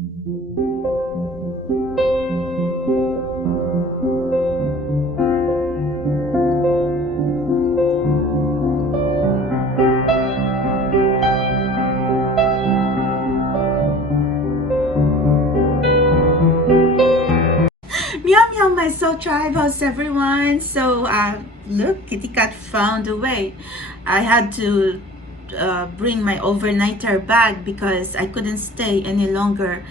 Meow meow, my soul tribe, how's everyone? So look, kitty cat found a way. I had to bring my overnighter bag because I couldn't stay any longer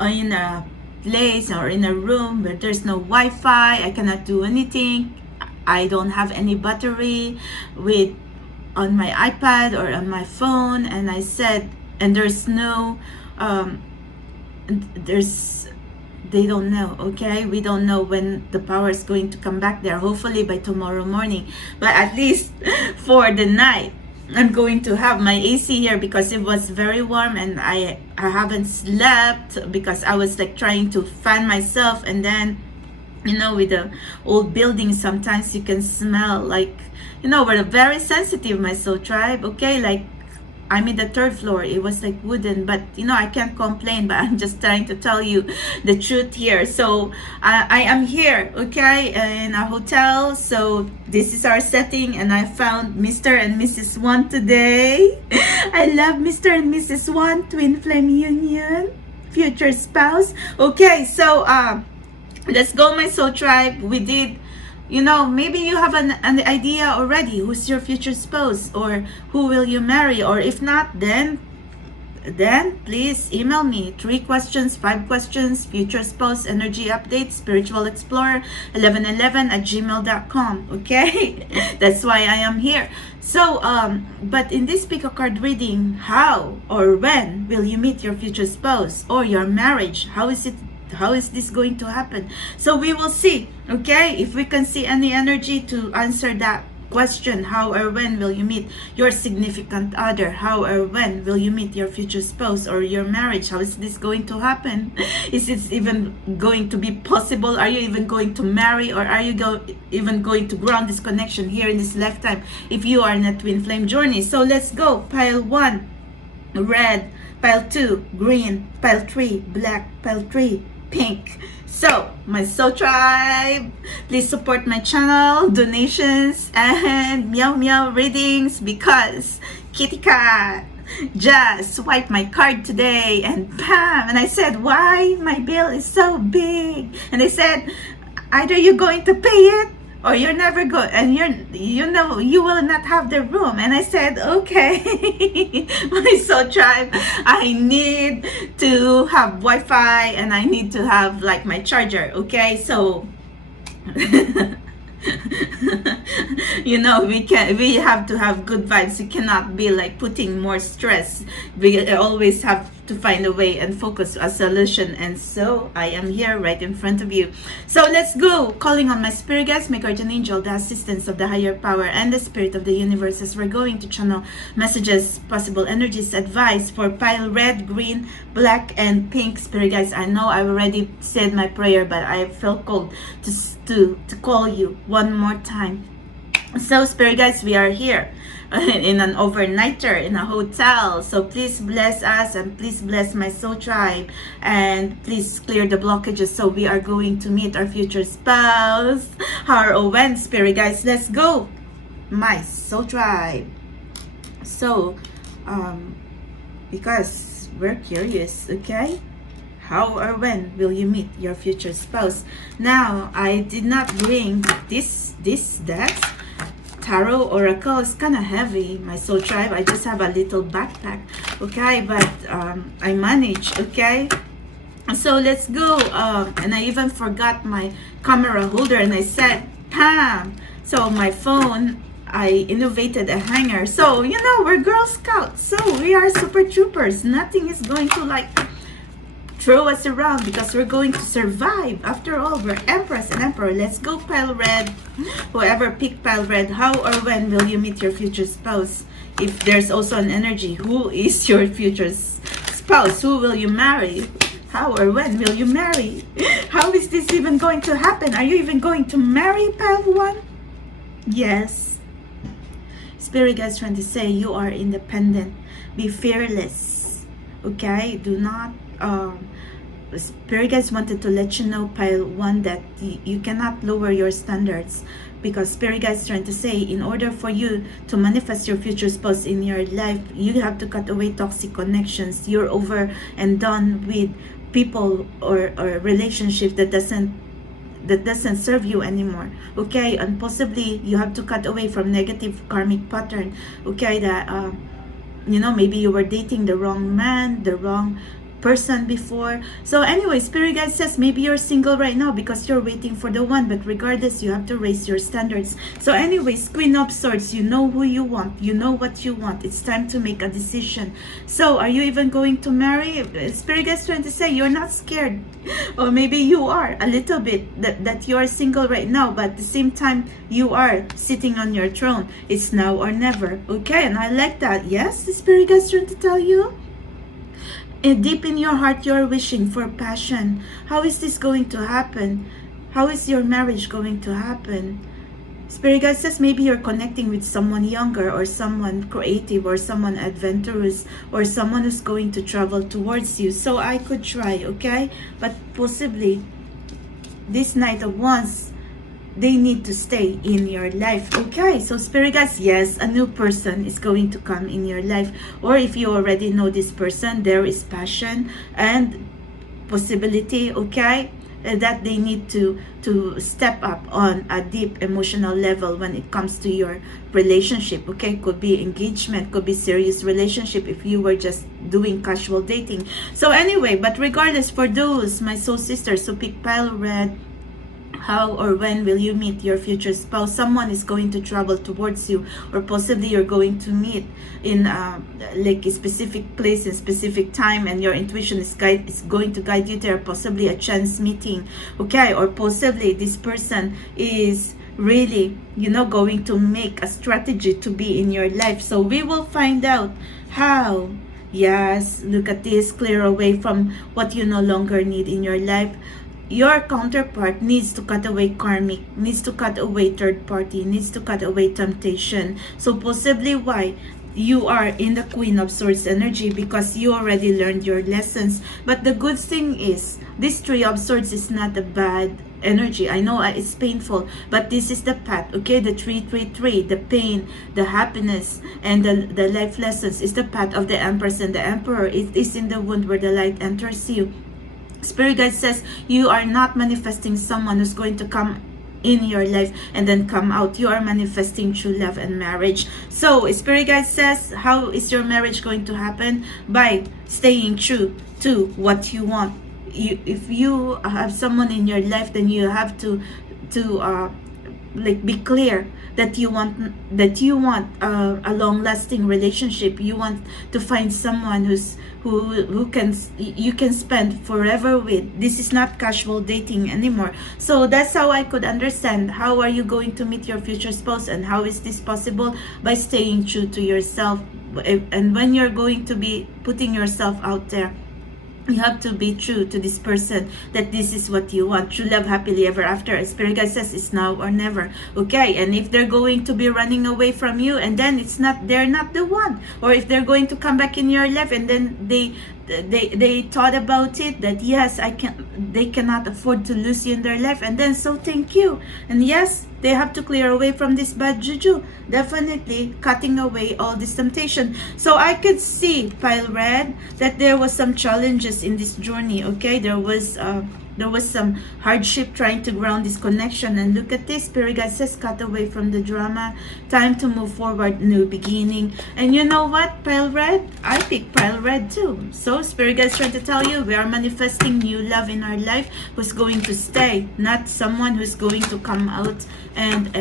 in a place or in a room where there's no Wi-Fi. I cannot do anything. I don't have any battery with on my iPad or on my phone, and I said, and there's no there's they don't know. Okay, we don't know when the power is going to come back there. Hopefully by tomorrow morning, but at least for the night I'm going to have my AC here because it was very warm, and I haven't slept because I was like trying to fan myself. And then, you know, with the old buildings, sometimes you can smell like, you know, we're very sensitive, my soul tribe. Okay, like I'm in the third floor. It was like wooden, but you know, I can't complain, but I'm just trying to tell you the truth here. So I am here, okay, in a hotel. So this is our setting, and I found Mr. and Mrs. One today. I love Mr. and Mrs. One, twin flame union, future spouse. Okay, so let's go, my soul tribe. We did, you know, maybe you have an idea already who's your future spouse or who will you marry, or if not, then please email me 3 questions, 5 questions, future spouse energy update, spiritual explorer 1111@gmail.com. Okay. That's why I am here. So but in this pick a card reading, how or when will you meet your future spouse or your marriage? How is this going to happen? So we will see, okay, if we can see any energy to answer that question. How or when will you meet your significant other? How or when will you meet your future spouse or your marriage? How is this going to happen? Is it even going to be possible? Are you even going to marry, or are you even going to ground this connection here in this lifetime if you are in a twin flame journey? So let's go. Pile 1, red. Pile 2, green. Pile 3, black. Pile 3, pink. So my soul tribe, please support my channel, donations, and meow meow readings, because kitty cat just swiped my card today, and bam, and I said, why my bill is so big? And they said, either you're going to pay it or you're never good, and you know you will not have the room. And I said, okay. My soul tribe, I need to have Wi-Fi, and I need to have like my charger. Okay, so you know, we have to have good vibes. You cannot be like putting more stress. We always have to find a way and focus a solution, and so I am here right in front of you. So let's go. Calling on my spirit guides, my guardian angel, the assistance of the higher power, and the spirit of the universe, as we're going to channel messages, possible energies, advice for pile red, green, black, and pink. Spirit guides, I know I already said my prayer, but I felt called to call you one more time. So spirit guides, we are here in an overnighter in a hotel. So please bless us, and please bless my soul tribe, and please clear the blockages so we are going to meet our future spouse. How or when, spirit guides, let's go, my soul tribe. So because we're curious, okay, how or when will you meet your future spouse? Now, I did not bring this deck. Tarot Oracle is kind of heavy, my soul tribe. I just have a little backpack, okay, but I managed, okay. So let's go. And I even forgot my camera holder, and I said, Pam. So my phone, I innovated a hanger. So, you know, we're Girl Scouts, so we are super troopers. Nothing is going to like throw us around, because we're going to survive. After all, we're Empress and Emperor. Let's go, pile red. Whoever picked pile red, how or when will you meet your future spouse? If there's also an energy, who is your future spouse? Who will you marry? How or when will you marry? How is this even going to happen? Are you even going to marry, pile 1? Yes. Spirit guides trying to say you are independent. Be fearless. Okay, do not Spirit guides wanted to let you know, pile 1, that you cannot lower your standards, because Spirit guides trying to say, in order for you to manifest your future spouse in your life, you have to cut away toxic connections. You're over and done with people or relationship that doesn't serve you anymore. Okay, and possibly you have to cut away from negative karmic pattern. Okay, that you know, maybe you were dating the wrong man, the wrong person before. So anyway, Spirit guide says maybe you're single right now because you're waiting for the one, but regardless, you have to raise your standards. So anyways, Queen of Swords, you know who you want, you know what you want. It's time to make a decision. So are you even going to marry? Spirit guide's trying to say you're not scared, or maybe you are a little bit, that you are single right now, but at the same time you are sitting on your throne. It's now or never. Okay, and I like that. Yes, the Spirit guide's trying to tell you, and deep in your heart, you're wishing for passion. How is this going to happen? How is your marriage going to happen? Spirit guide says maybe you're connecting with someone younger, or someone creative, or someone adventurous, or someone who's going to travel towards you. So I could try, okay? But possibly this Knight of Wands, they need to stay in your life. Okay, so Spirit guides, yes, a new person is going to come in your life. Or if you already know this person, there is passion and possibility, okay, that they need to step up on a deep emotional level when it comes to your relationship. Okay, could be engagement, could be serious relationship if you were just doing casual dating. So anyway, but regardless, for those my soul sisters who pick pile red, how or when will you meet your future spouse? Someone is going to travel towards you, or possibly you're going to meet in like a specific place and specific time, and your intuition is going to guide you there. Possibly a chance meeting, okay? Or possibly this person is really, you know, going to make a strategy to be in your life. So we will find out how. Yes, look at this. Clear away from what you no longer need in your life. Your counterpart needs to cut away karmic, needs to cut away third party, needs to cut away temptation. So possibly why you are in the Queen of Swords energy, because you already learned your lessons. But the good thing is, this Three of Swords is not a bad energy. I know it's painful, but this is the path, okay? The 333, the pain, the happiness, and the life lessons is the path of the Empress and the Emperor. It is in the wound where the light enters you. Spirit guide says you are not manifesting someone who's going to come in your life and then come out. You are manifesting true love and marriage. So Spirit guide says, how is your marriage going to happen? By staying true to what you want. If you have someone in your life, then you have to like be clear that you want a long-lasting relationship. You want to find someone who you can spend forever with. This is not casual dating anymore. So that's how I could understand how are you going to meet your future spouse, and how is this possible? By staying true to yourself. And when you're going to be putting yourself out there, you have to be true to this person, that this is what you want. True love, happily ever after. Spirit guide says it's now or never. Okay, and if they're going to be running away from you, and then they're not the one, or if they're going to come back in your life, and then they thought about it, that yes, they cannot afford to lose you in their life, and then so thank you. And yes, they have to clear away from this bad juju. Definitely cutting away all this temptation. So I could see, pile red, that there was some challenges in this journey. Okay, there was some hardship trying to ground this connection. And look at this, Spirit guide says cut away from the drama. Time to move forward, new beginning. And you know what, pile red? I pick pile red too. So Spirit guide is trying to tell you, we are manifesting new love in our life who's going to stay, not someone who's going to come out and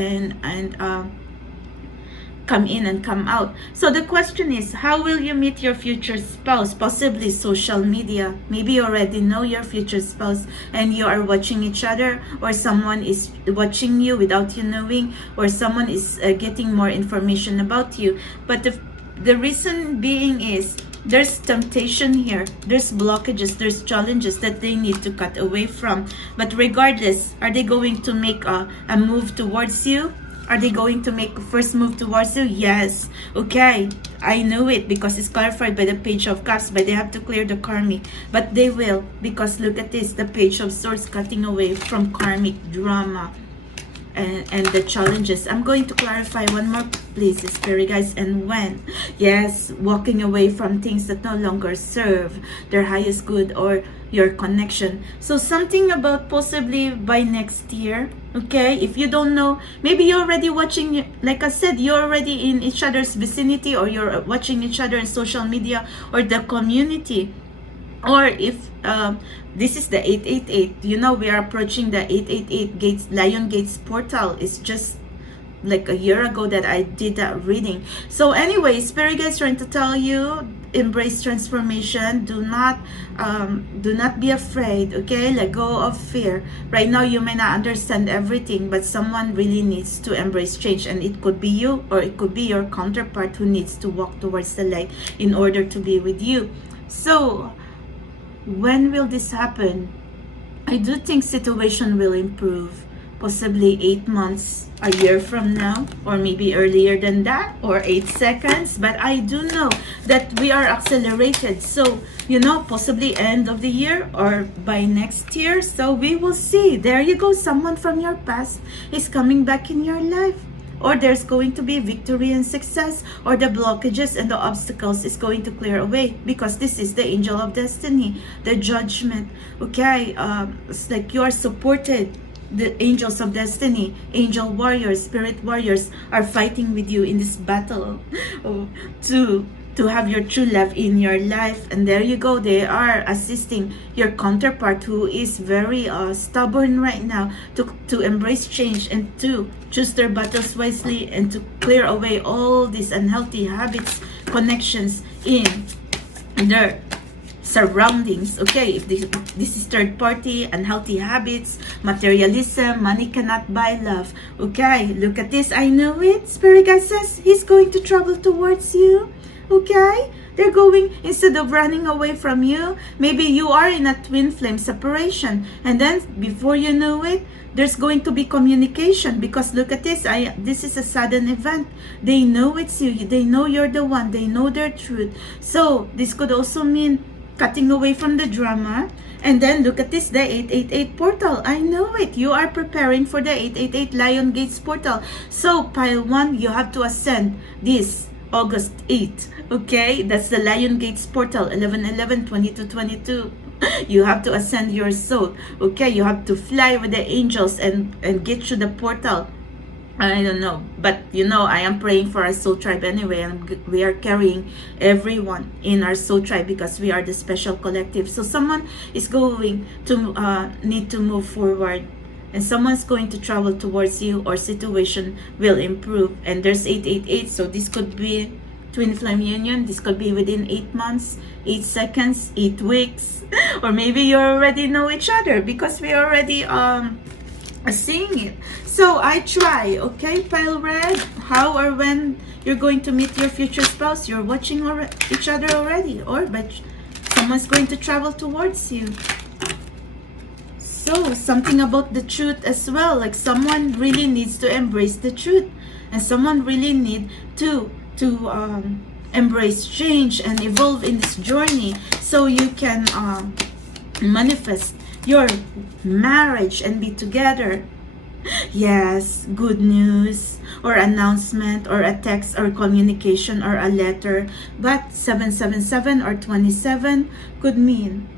come in and come out. So the question is, how will you meet your future spouse? Possibly social media. Maybe you already know your future spouse and you are watching each other, or someone is watching you without you knowing, or someone is getting more information about you. But the reason being is, there's temptation here, there's blockages, there's challenges that they need to cut away from. But regardless, are they going to make a move towards you? Are they going to make a first move towards you? Yes. Okay, I knew it because it's clarified by the Page of Cups, but they have to clear the karmic. But they will, because look at this, the Page of Swords cutting away from karmic drama and the challenges. I'm going to clarify one more, please, Spirit guys. And when? Yes, walking away from things that no longer serve their highest good or your connection. So something about possibly by next year. Okay, if you don't know, maybe you're already watching, like I said, you're already in each other's vicinity, or you're watching each other in social media or the community. Or if this is the 888, you know, we are approaching the 888 gates, Lion Gates portal. It's just like a year ago that I did that reading. So anyway, Spirit guys trying to tell you, embrace transformation. Do not be afraid. Okay, let go of fear. Right now you may not understand everything, but someone really needs to embrace change, and it could be you, or it could be your counterpart who needs to walk towards the light in order to be with you. So when will this happen? I do think situation will improve, possibly 8 months, a year from now, or maybe earlier than that, or 8 seconds. But I do know that we are accelerated. So, you know, possibly end of the year or by next year. So we will see. There you go. Someone from your past is coming back in your life. Or there's going to be victory and success, or the blockages and the obstacles is going to clear away, because this is the angel of destiny, the judgment. Okay, it's like you are supported. The angels of destiny, angel warriors, spirit warriors are fighting with you in this battle to have your true love in your life. And there you go, they are assisting your counterpart who is very stubborn right now to embrace change and to choose their battles wisely, and to clear away all these unhealthy habits, connections in their surroundings. Okay, if this is third party, unhealthy habits, materialism, money cannot buy love. Okay, look at this. I know it. Spirit guide says he's going to travel towards you. Okay, they're going, instead of running away from you, maybe you are in a twin flame separation, and then before you know it, there's going to be communication. Because look at this, this is a sudden event. They know it's you, they know you're the one, they know their truth. So this could also mean cutting away from the drama. And then look at this, the 888 portal. I know it. You are preparing for the 888 Lion Gates portal. So pile 1, you have to ascend this August 8th. Okay, that's the Lion Gates portal, 11/11, 22/22. You have to ascend your soul. Okay, you have to fly with the angels and get through the portal. I don't know, but you know, I am praying for our soul tribe anyway, and we are carrying everyone in our soul tribe because we are the special collective. So someone is going to need to move forward, and someone's going to travel towards you, or situation will improve. And there's 888, so this could be twin flame union. This could be within 8 months, 8 seconds, 8 weeks, or maybe you already know each other because we already seeing it. So I try. Okay, pile red, how or when you're going to meet your future spouse. You're watching each other already, or but someone's going to travel towards you. So something about the truth as well, like someone really needs to embrace the truth, and someone really need to embrace change and evolve in this journey, so you can manifest your marriage and be together. Yes, good news or announcement or a text or communication or a letter. But 777 or 27 could mean,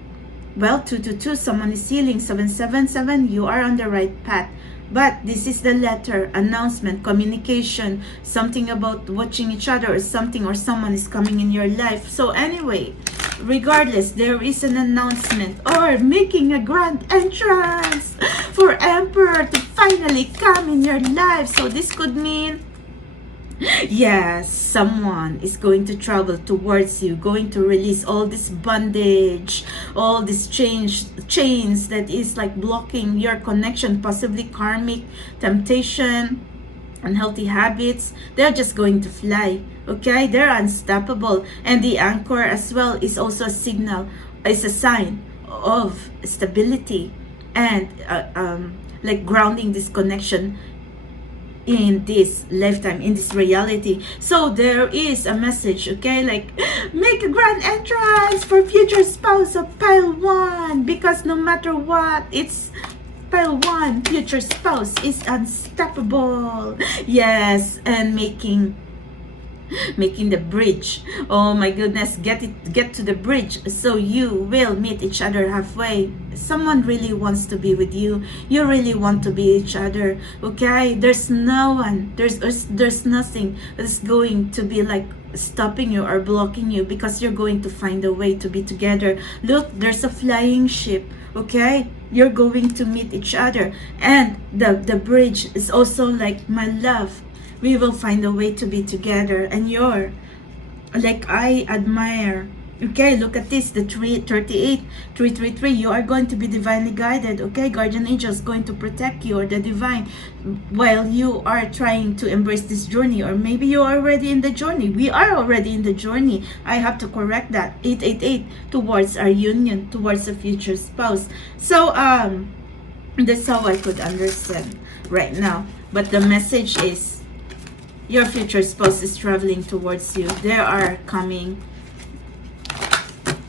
well, 222, someone is healing. 777, you are on the right path. But this is the letter, announcement, communication, something about watching each other, or something, or someone is coming in your life. So anyway, regardless, there is an announcement or making a grand entrance for Emperor to finally come in your life. So this could mean, yes, someone is going to travel towards you, going to release all this bondage, all this chains that is like blocking your connection, possibly karmic, temptation, unhealthy habits. They're just going to fly. Okay, they're unstoppable. And the anchor as well is also a signal, is a sign of stability and like grounding this connection in this lifetime, in this reality. So there is a message, okay, like make a grand entrance for future spouse of pile 1, because no matter what, it's pile 1, future spouse is unstoppable. Yes, and making the bridge. Oh my goodness, get to the bridge, so you will meet each other halfway. Someone really wants to be with you. You really want to be each other, okay? There's no one, there's nothing that's going to be like stopping you or blocking you, because you're going to find a way to be together. Look, there's a flying ship, okay? You're going to meet each other. And the bridge is also like, my love, we will find a way to be together. And you're like, I admire, okay? Look at this, the 333, you are going to be divinely guided, okay? Guardian angels going to protect you, or the divine, while you are trying to embrace this journey. Or maybe you're already in the journey. We are already in the journey. I have to correct that. 888, towards our union, towards a future spouse. So that's how I could understand right now. But the message is, your future spouse is traveling towards you. They are coming.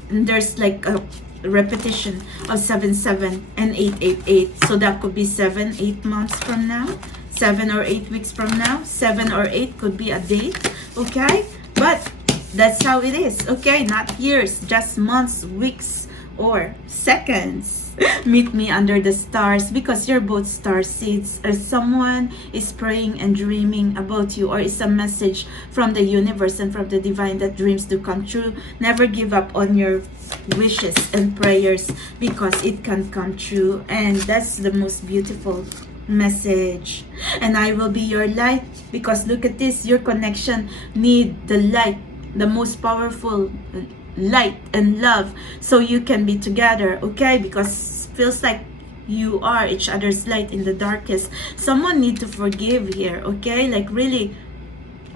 And there's like a repetition of 77 and 888. So that could be 7-8 months from now, 7 or 8 weeks from now. 7 or 8 could be a date, okay? But that's how it is, okay? Not years, just months, weeks, or seconds. Meet me under the stars, because you're both star seeds, or someone is praying and dreaming about you, or it's a message from the universe and from the divine that dreams do come true. Never give up on your wishes and prayers, because it can come true. And that's the most beautiful message. And I will be your light, because look at this, your connection need the light, the most powerful light and love, so you can be together, okay? Because feels like you are each other's light in the darkest. Someone need to forgive here, okay? Like really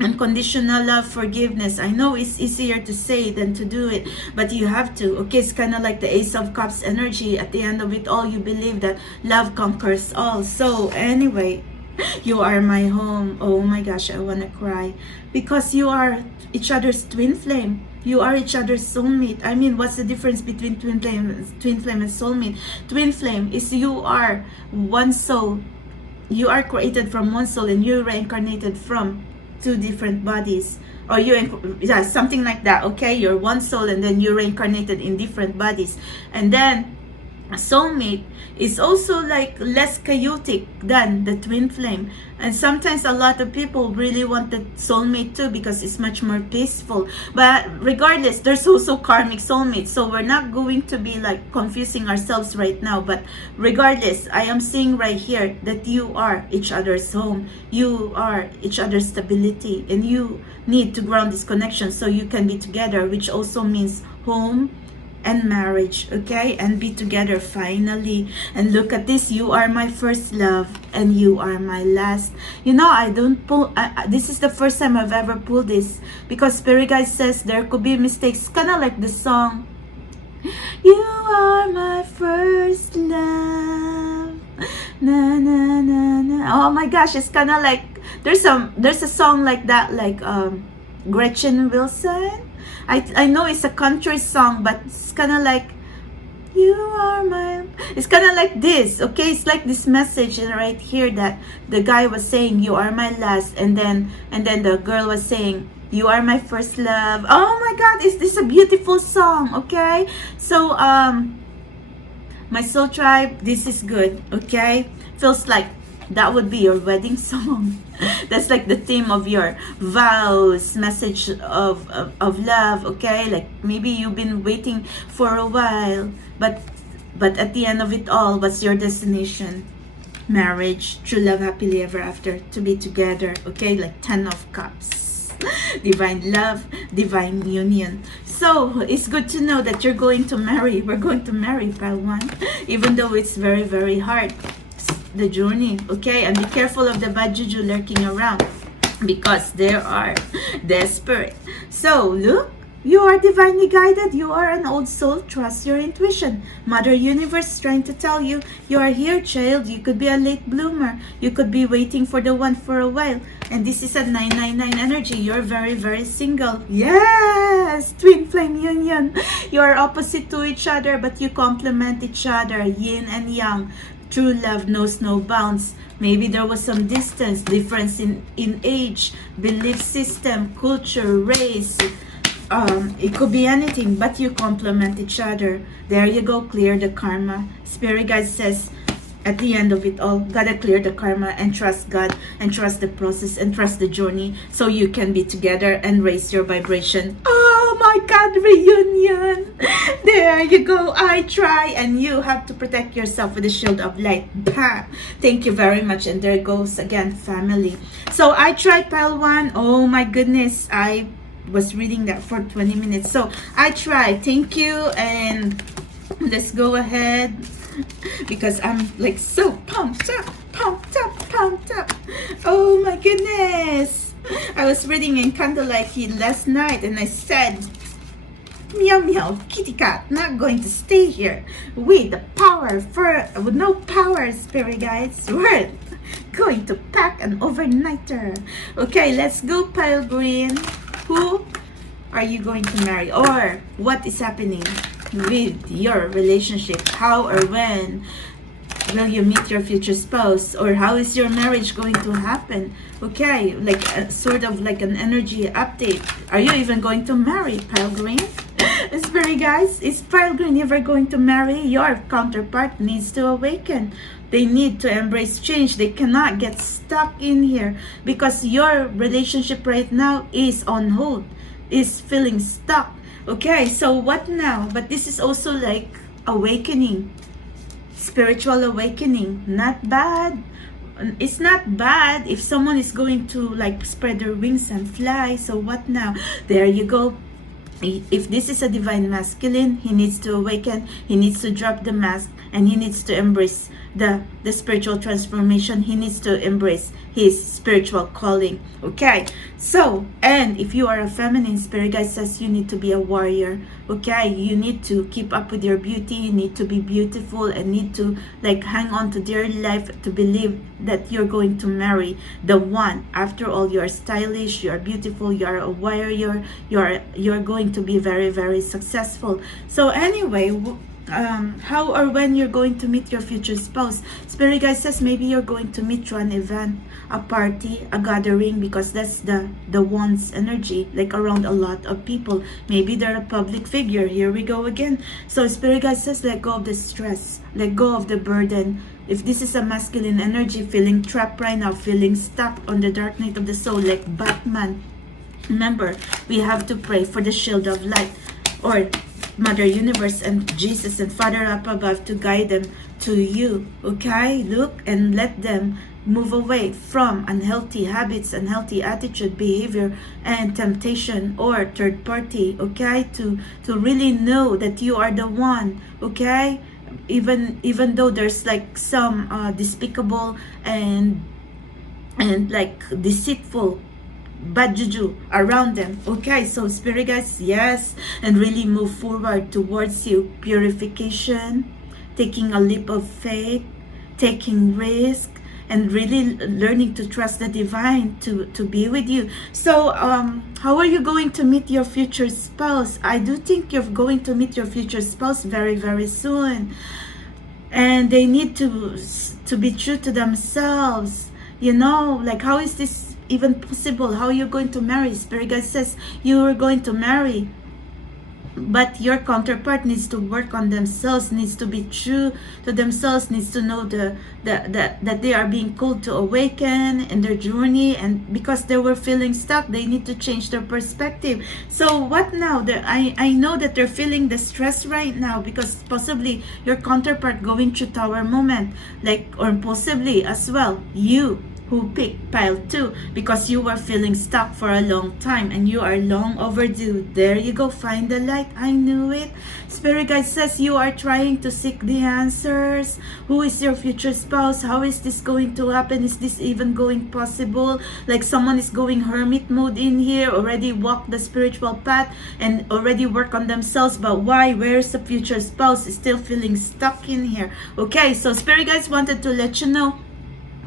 unconditional love, forgiveness. I know it's easier to say than to do it, but you have to, okay? It's kind of like the Ace of Cups energy. At the end of it all, you believe that love conquers all. So anyway, you are my home. Oh my gosh, I want to cry, because you are each other's twin flame. You are each other's soulmate. I mean, what's the difference between twin flame and soulmate? Twin flame is you are one soul. You are created from one soul, and you reincarnated from 2 different bodies. Or yeah, something like that, okay? You're one soul, and then you reincarnated in different bodies. And then a soulmate is also like less chaotic than the twin flame. And sometimes a lot of people really want the soulmate too, because it's much more peaceful. But regardless, there's also karmic soulmates, so we're not going to be like confusing ourselves right now. But regardless, I am seeing right here that you are each other's home, you are each other's stability, and you need to ground this connection so you can be together, which also means home and marriage, okay? And be together finally. And look at this, you are my first love and you are my last. You know, I don't pull, this is the first time I've ever pulled this, because Spirit Guide says there could be mistakes, kind of like the song, you are my first love, na na na na. Oh my gosh, it's kind of like, there's a song like that, like Gretchen Wilson. I know it's a country song, but it's kind of like, you are my, it's kind of like this, okay? It's like this message right here that the guy was saying, you are my last, and then the girl was saying, you are my first love. Oh my God, is this a beautiful song, okay? So my soul tribe, this is good, okay? Feels like that would be your wedding song. That's like the theme of your vows, message of love, okay? Like maybe you've been waiting for a while, but at the end of it all, what's your destination? Marriage, true love, happily ever after, to be together, okay? Like 10 of Cups, divine love, divine union. So it's good to know that you're going to marry. We're going to marry, pile one, even though it's very, very hard, the journey, okay? And be careful of the bad juju lurking around, because they are desperate. So look, You are divinely guided. You are an old soul. Trust your intuition. Mother Universe is trying to tell you, you are here, child. You could be a late bloomer. You could be waiting for the one for a while. And this is a 999 energy. You're very, very single. Yes! Twin flame union. You are opposite to each other, but you complement each other. Yin and yang. True love knows no bounds. Maybe there was some distance, difference in age, belief system, culture, race. It could be anything, but you complement each other. There you go, clear the karma. Spirit guide says, at the end of it all, gotta clear the karma and trust God and trust the process and trust the journey so you can be together and raise your vibration. Oh my God, reunion! There you go, I try, and you have to protect yourself with the shield of light. Bam! Thank you very much, and there goes again, family. So I tried pile 1. Oh my goodness, I was reading that for 20 minutes. So I tried. Thank you, and let's go ahead because I'm like so pumped up. Oh my goodness. I was reading in Candlelight last night and I said, meow meow, kitty cat, not going to stay here with the power with no power, spirit guides. We're going to pack an overnighter. Okay, let's go, pile green. Who are you going to marry, or what is happening with your relationship? How or when will you meet your future spouse, or how is your marriage going to happen? Okay, like a, sort of like an energy update. Are you even going to marry, pile green? Spirit guys, is pile green ever going to marry? Your counterpart needs to awaken. They need to embrace change. They cannot get stuck in here because your relationship right now is on hold, is feeling stuck. Okay, so what now? But this is also like awakening, spiritual awakening. Not bad. It's not bad if someone is going to like spread their wings and fly. So what now? There you go. If this is a divine masculine, he needs to awaken, he needs to drop the mask, and he needs to embrace the spiritual transformation. He needs to embrace his spiritual calling. Okay, so, and if you are a feminine, spirit guide says you need to be a warrior. Okay, you need to keep up with your beauty, you need to be beautiful, and need to like hang on to dear life to believe that you're going to marry the one. After all, you're stylish, you're beautiful, you're a warrior, you're going to be very, very successful. So anyway, how or when you're going to meet your future spouse? Spirit guide says maybe you're going to meet through an event, a party, a gathering, because that's the one's energy, like around a lot of people. Maybe they're a public figure. Here we go again. So spirit guide says let go of the stress, let go of the burden. If this is a masculine energy, feeling trapped right now, feeling stuck on the dark night of the soul like Batman, remember, we have to pray for the shield of light, or Mother Universe and Jesus and Father up above to guide them to you. Okay, look and let them move away from unhealthy habits, unhealthy attitude, behavior, and temptation or third party. Okay, to really know that you are the one. Okay, even though there's like some despicable and like deceitful bad juju around them. Okay, so spirit guides, yes, and really move forward towards you. Purification, taking a leap of faith, taking risk, and really learning to trust the divine to be with you. So how are you going to meet your future spouse? I do think you're going to meet your future spouse very, very soon, and they need to be true to themselves. You know, like, how is this even possible? How are you going to marry? Spirit guide says you are going to marry, but your counterpart needs to work on themselves, needs to be true to themselves, needs to know that they are being called to awaken in their journey, and because they were feeling stuck, they need to change their perspective. So what now? I know that they're feeling the stress right now because possibly your counterpart going through tower moment, like, or possibly as well you who picked pile 2 because you were feeling stuck for a long time and you are long overdue. There you go, find the light. I knew it. Spirit guide says you are trying to seek the answers. Who is your future spouse? How is this going to happen? Is this even going possible? Like someone is going hermit mode in here, already walked the spiritual path and already work on themselves, but why? Where's the future spouse? Is still feeling stuck in here. Okay, so spirit guides wanted to let you know,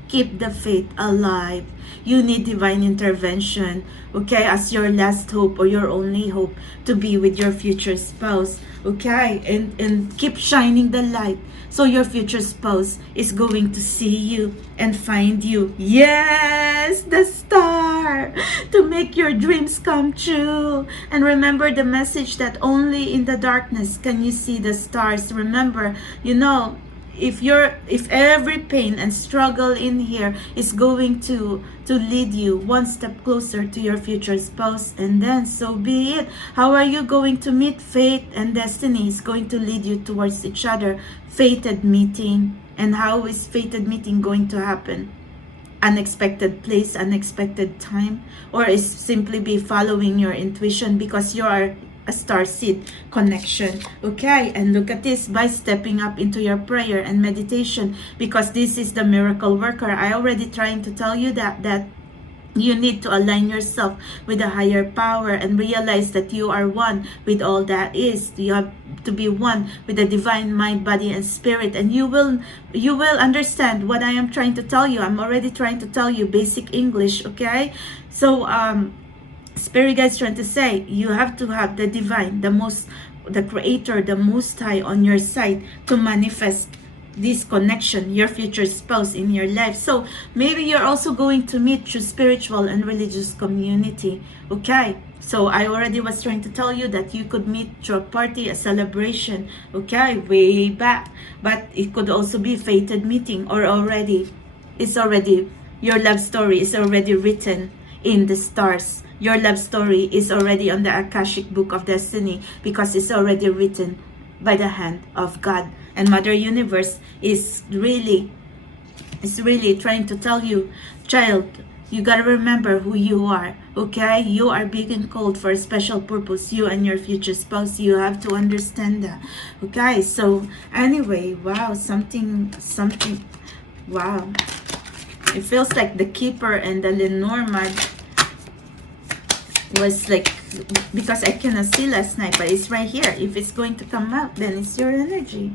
keep the faith alive. You need divine intervention, okay, as your last hope or your only hope to be with your future spouse, okay? And keep shining the light so your future spouse is going to see you and find you. Yes, the star to make your dreams come true. And remember the message that only in the darkness can you see the stars. Remember, you know, if every pain and struggle in here is going to lead you one step closer to your future spouse, and then so be it. How are you going to meet? Fate and destiny is going to lead you towards each other. Fated meeting. And how is fated meeting going to happen? Unexpected place, unexpected time, or is simply be following your intuition because you are a star seed connection, okay? And look at this, by stepping up into your prayer and meditation, because this is the miracle worker. I already trying to tell you that you need to align yourself with a higher power and realize that you are one with all that is. You have to be one with the divine mind, body, and spirit, and you will understand what I am trying to tell you. I'm already trying to tell you basic English, okay? So spirit guides trying to say you have to have the divine, the creator, the most high on your side to manifest this connection, your future spouse in your life. So maybe you're also going to meet through spiritual and religious community, okay? So I already was trying to tell you that you could meet through a party, a celebration, okay, way back. But it could also be fated meeting, or your love story is already written in the stars. Your love story is already on the Akashic Book of Destiny because it's already written by the hand of God. And Mother Universe is really trying to tell you, child, you gotta remember who you are, okay? You are big and cold for a special purpose. You and your future spouse, you have to understand that, okay? So anyway, wow, something, wow. It feels like the Keeper and the Lenormand was like, because I cannot see last night, but it's right here. If it's going to come out, then it's your energy.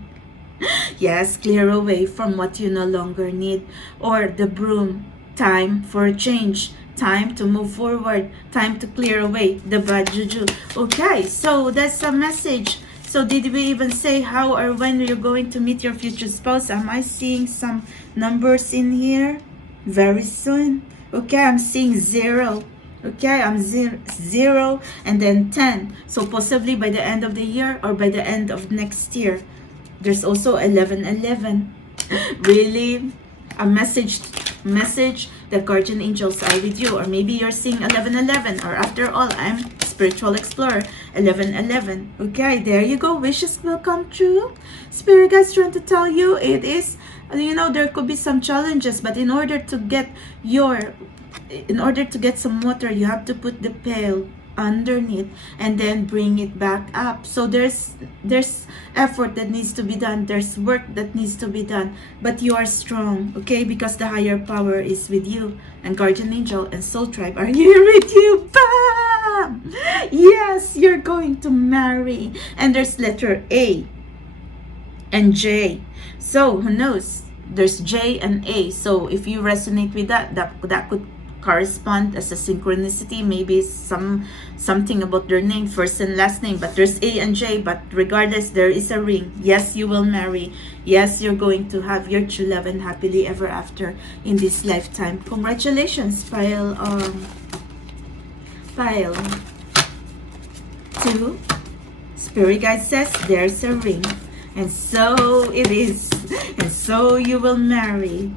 Yes, clear away from what you no longer need. Or the broom, time for a change, time to move forward, time to clear away the bad juju. Okay, so that's a message. So did we even say how or when you're going to meet your future spouse? Am I seeing some numbers in here? Very soon. Okay, I'm seeing 0. Okay, I'm 0 and then 10. So possibly by the end of the year or by the end of next year. There's also 1111. Really? A message, the guardian angels are with you. Or maybe you're seeing 1111. Or after all, I'm spiritual explorer. 1111. Okay, there you go. Wishes will come true. Spirit guides trying to tell you it is, you know, there could be some challenges, but in order to get some water, you have to put the pail underneath and then bring it back up. So there's effort that needs to be done, there's work that needs to be done, but you are strong, okay? Because the higher power is with you, and guardian angel and soul tribe are here with you. Bam! Yes, you're going to marry. And there's letter A and J. So who knows, there's J and A. So if you resonate with that could correspond as a synchronicity, maybe something about their name, first and last name. But there's A and J, but regardless, there is a ring. Yes, you will marry. Yes, you're going to have your true love and happily ever after in this lifetime. Congratulations, pile 2. Spirit guide says there's a ring, and so it is, and so you will marry.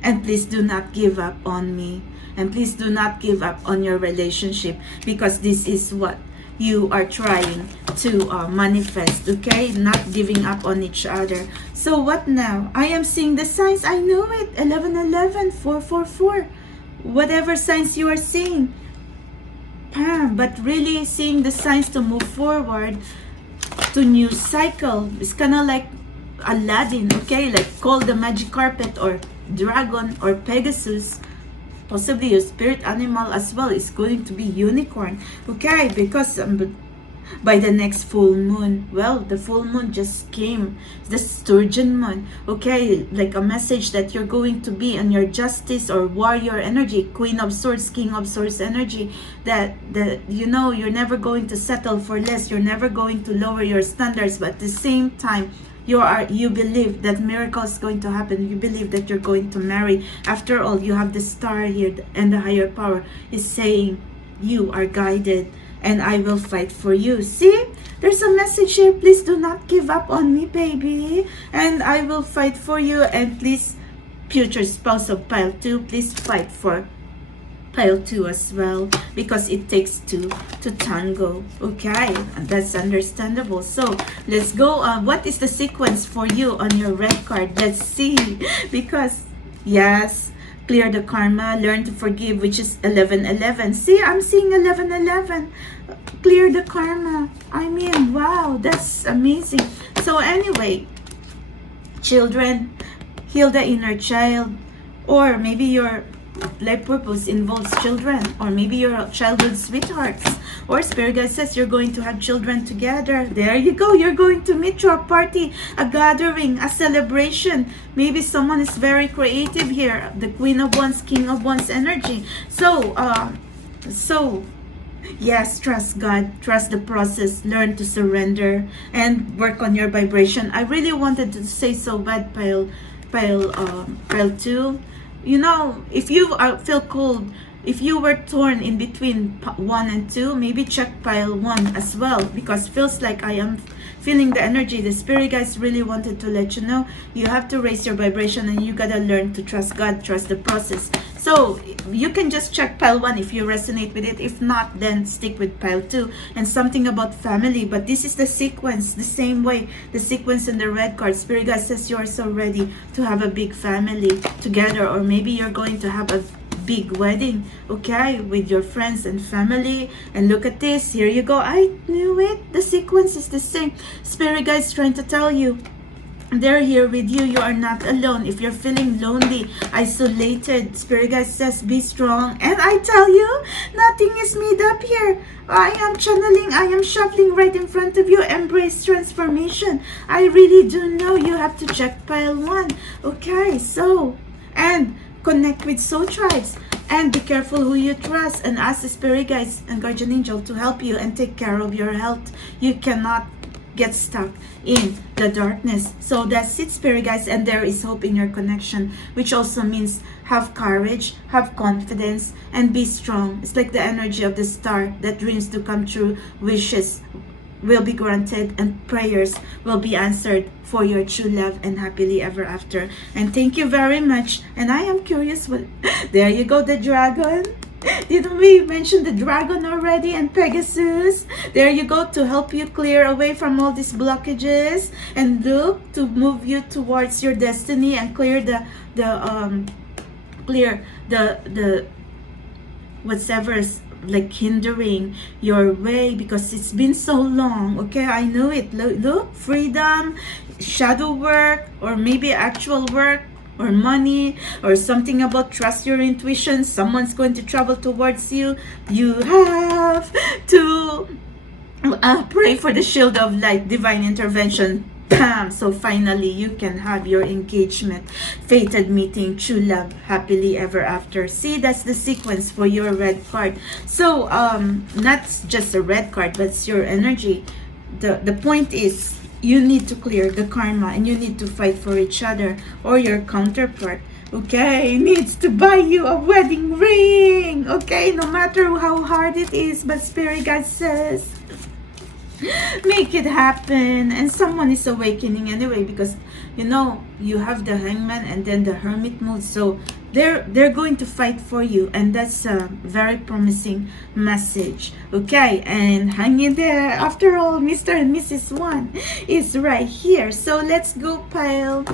And please do not give up on me. And please do not give up on your relationship, because this is what you are trying to manifest, okay? Not giving up on each other. So what now? I am seeing the signs. I know it. 1111, 444. Whatever signs you are seeing. But really seeing the signs to move forward to new cycle. It's kind of like Aladdin, okay? Like call the magic carpet or dragon or Pegasus. Possibly your spirit animal as well is going to be unicorn, okay? Because by the next full moon, well, the full moon just came, the sturgeon moon, okay? Like a message that you're going to be on your justice or warrior energy, Queen of Swords, King of Swords energy, that you know, you're never going to settle for less, you're never going to lower your standards, but at the same time, you believe that miracle is going to happen. You believe that you're going to marry. After all, you have the star here, and the higher power is saying you are guided and I will fight for you. See, there's a message here. Please do not give up on me, baby, and I will fight for you. And please, future spouse of pile 2, please fight for pile 2 as well, because it takes two to tango, okay? And that's understandable. So let's go. What is the sequence for you on your red card? Let's see. Because yes, clear the karma, learn to forgive, which is 1111. See, I'm seeing 1111. Clear the karma. I mean, wow, that's amazing. So anyway, children, heal the inner child, or maybe your life purpose involves children, or maybe your childhood sweethearts, or spirit guide says you're going to have children together. There you go. You're going to meet your party, a gathering, a celebration. Maybe someone is very creative here, the Queen of Wands, King of Wands energy. So yes, trust God, trust the process, learn to surrender and work on your vibration. I really wanted to say so bad, pile 2. You know, if you feel cold, if you were torn in between 1 and 2, maybe check pile 1 as well, because feels like I am feeling the energy. The spirit guys really wanted to let you know you have to raise your vibration and you gotta learn to trust God, trust the process. So you can just check pile 1 if you resonate with it. If not, then stick with pile 2 and something about family. But this is the sequence, the same way the sequence in the red card. Spirit guide says you're so ready to have a big family together, or maybe you're going to have a big wedding, okay, with your friends and family. And look at this, here you go. I knew it. The sequence is the same. Spirit guides trying to tell you they're here with you. You are not alone. If you're feeling lonely, isolated, spirit guide says be strong. And I tell you, nothing is made up here. I am channeling, I am shuffling right in front of you. Embrace transformation. I really do know. You have to check pile 1, okay? So, and connect with soul tribes, and be careful who you trust, and ask the spirit guides and guardian angel to help you and take care of your health. You cannot get stuck in the darkness. So that's it, spirit guides, and there is hope in your connection, which also means have courage, have confidence, and be strong. It's like the energy of the star, that dreams to come true, wishes will be granted, and prayers will be answered for your true love and happily ever after. And thank you very much. And I am curious what there you go, the dragon. Didn't we mention the dragon already? And Pegasus, there you go, to help you clear away from all these blockages and look to move you towards your destiny and clear the whatever's like hindering your way, because it's been so long, okay? I know it. Look, freedom, shadow work, or maybe actual work, or money, or something about trust your intuition. Someone's going to travel towards you. You have to pray for the shield of light, divine intervention. Bam! So finally you can have your engagement, fated meeting, true love, happily ever after. See, that's the sequence for your red card. So not just a red card, but it's your energy. The point is, you need to clear the karma, and you need to fight for each other, or your counterpart, okay, needs to buy you a wedding ring, okay, no matter how hard it is. But spirit guide says make it happen. And someone is awakening anyway, because you know you have the hangman and then the hermit mode. So they're going to fight for you, and that's a very promising message. Okay, and hang in there. After all, Mr. and Mrs. One is right here. So let's go pile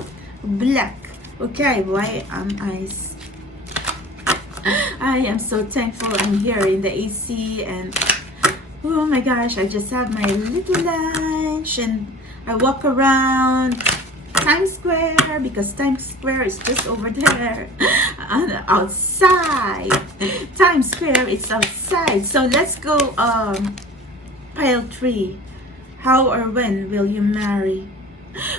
black. Okay, why am I am so thankful I'm here in the AC, and oh my gosh, I just have my little lunch and I walk around Times Square, because Times Square is just over there outside. Times Square, it's outside. So let's go pile 3. How or when will you marry?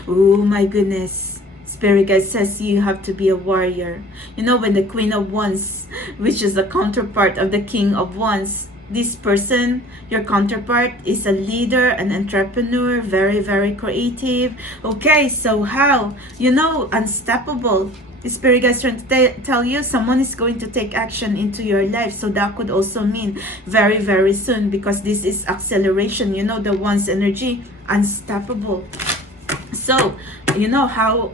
Oh my goodness. Spirit guide says you have to be a warrior. You know, when the Queen of Wands, which is the counterpart of the King of Wands, this person, your counterpart, is a leader, an entrepreneur, very, very creative. Okay, so how? You know, unstoppable. The Spirit guide is trying to tell you someone is going to take action into your life. So that could also mean very, very soon, because this is acceleration. You know, the Wands energy, unstoppable. So, you know how,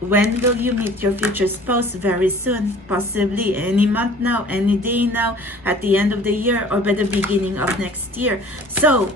when will you meet your future spouse? Very soon, possibly any month now, any day now, at the end of the year, or by the beginning of next year. So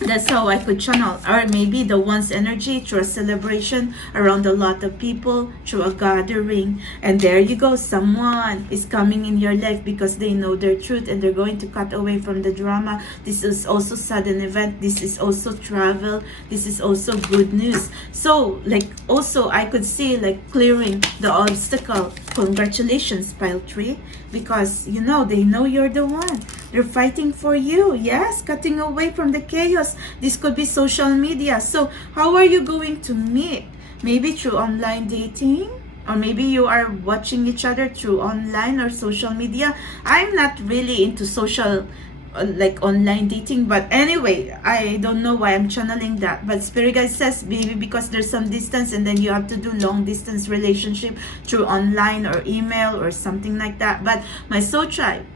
that's how I could channel. Or maybe the one's energy through a celebration around a lot of people, through a gathering. And there you go, someone is coming in your life because they know their truth and they're going to cut away from the drama. This is also sudden event. This is also travel. This is also good news. So like also I could see like clearing the obstacle. Congratulations, pile 3, because you know, they know you're the one. They're fighting for you. Yes, cutting away from the chaos. This could be social media. So how are you going to meet? Maybe through online dating, or maybe you are watching each other through online or social media. I'm not really into social like online dating, but anyway, I don't know why I'm channeling that, but Spirit guide says maybe because there's some distance and then you have to do long distance relationship through online or email or something like that. But my soul tribe,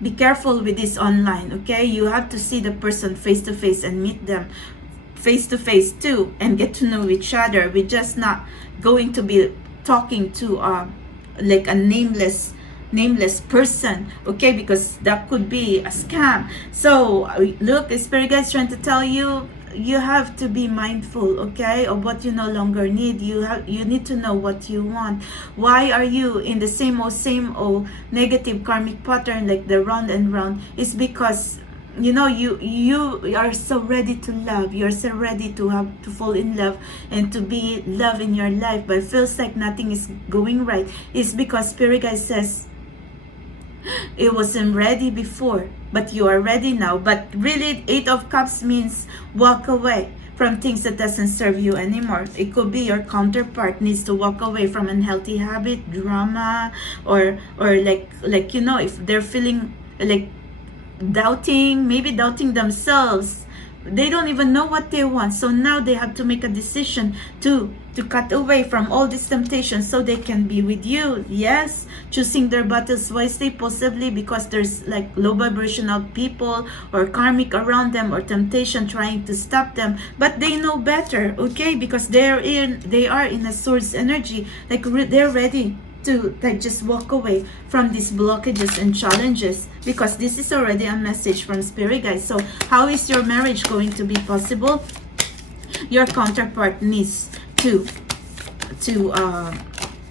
be careful with this online. Okay, you have to see the person face to face and meet them face to face too, and get to know each other. We're just not going to be talking to like a nameless person, okay, because that could be a scam. So look, the Spirit guide is trying to tell you, you have to be mindful, okay, of what you no longer need. You need to know what you want. Why are you in the same old negative karmic pattern, like the round and round? It's because you know, you are so ready to love. You're so ready to fall in love and to be love in your life, but it feels like nothing is going right. It's because Spirit guide says it wasn't ready before, but you are ready now. But really, 8 of Cups means walk away from things that doesn't serve you anymore. It could be your counterpart needs to walk away from unhealthy habit, drama, or like you know, if they're feeling like doubting, maybe doubting themselves, they don't even know what they want. So now they have to make a decision to cut away from all these temptations so they can be with you. Yes, choosing their battles wisely, possibly because there's like low vibrational people or karmic around them, or temptation trying to stop them, but they know better, okay, because they are in a source energy, like they're ready to like just walk away from these blockages and challenges, because this is already a message from Spirit guys. So how is your marriage going to be possible? Your counterpart needs to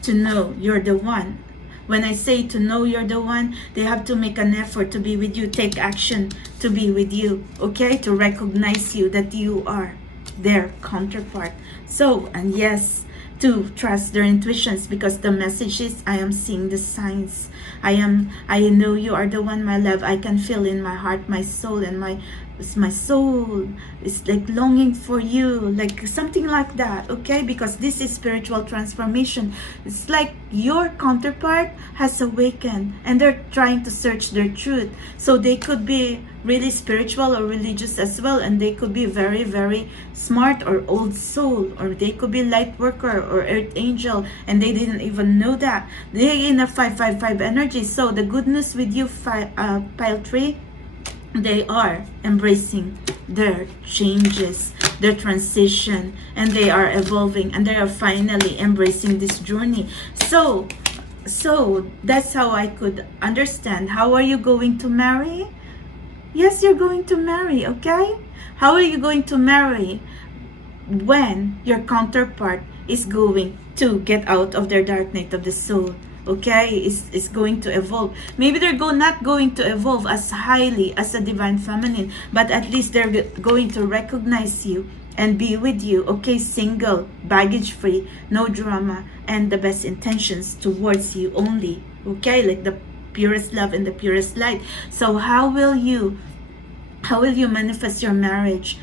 know you're the one. When I say to know you're the one, they have to make an effort to be with you, take action to be with you, okay, to recognize you, that you are their counterpart. So, and yes, to trust their intuitions, because the message is, I am seeing the signs. I know you are the one, my love. I can feel in my heart, my soul, and my soul is like longing for you, like something like that, okay, because this is spiritual transformation. It's like your counterpart has awakened and they're trying to search their truth. So they could be really spiritual or religious as well, and they could be very, very smart or old soul, or they could be light worker or earth angel, and they didn't even know that. They're in a 555 energy. So the good news with you, pile 3, they are embracing their changes, their transition, and they are evolving, and they are finally embracing this journey. So that's how I could understand. How are you going to marry? Yes, you're going to marry, okay? How are you going to marry? When your counterpart is going to get out of their dark night of the soul, okay, is going to evolve. Maybe they're not going to evolve as highly as a divine feminine, but at least they're going to recognize you and be with you, okay, single, baggage free, no drama, and the best intentions towards you only, okay, like the purest love and the purest light. So how will you manifest your marriage?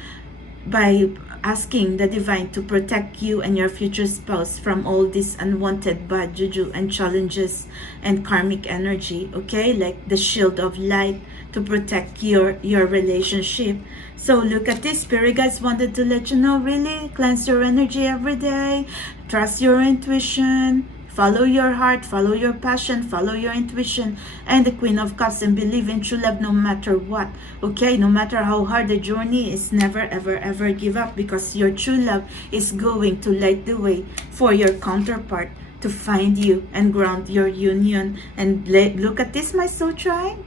By asking the divine to protect you and your future spouse from all this unwanted bad juju and challenges and karmic energy, okay, like the shield of light to protect your relationship. So look at this. Spirit guides wanted to let you know, really cleanse your energy every day, trust your intuition, follow your heart, follow your passion, follow your intuition, and the Queen of Cups, and believe in true love no matter what, okay? No matter how hard the journey is, never ever ever give up, because your true love is going to light the way for your counterpart to find you and ground your union. And look at this, my soul tribe,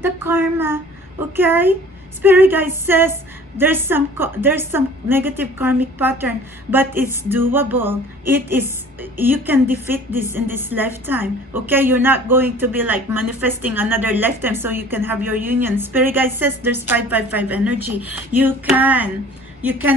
the karma, okay? Spirit guide says there's some negative karmic pattern, but it's doable. It is, you can defeat this in this lifetime, okay? You're not going to be like manifesting another lifetime so you can have your union. Spirit guide says there's 555 energy. You can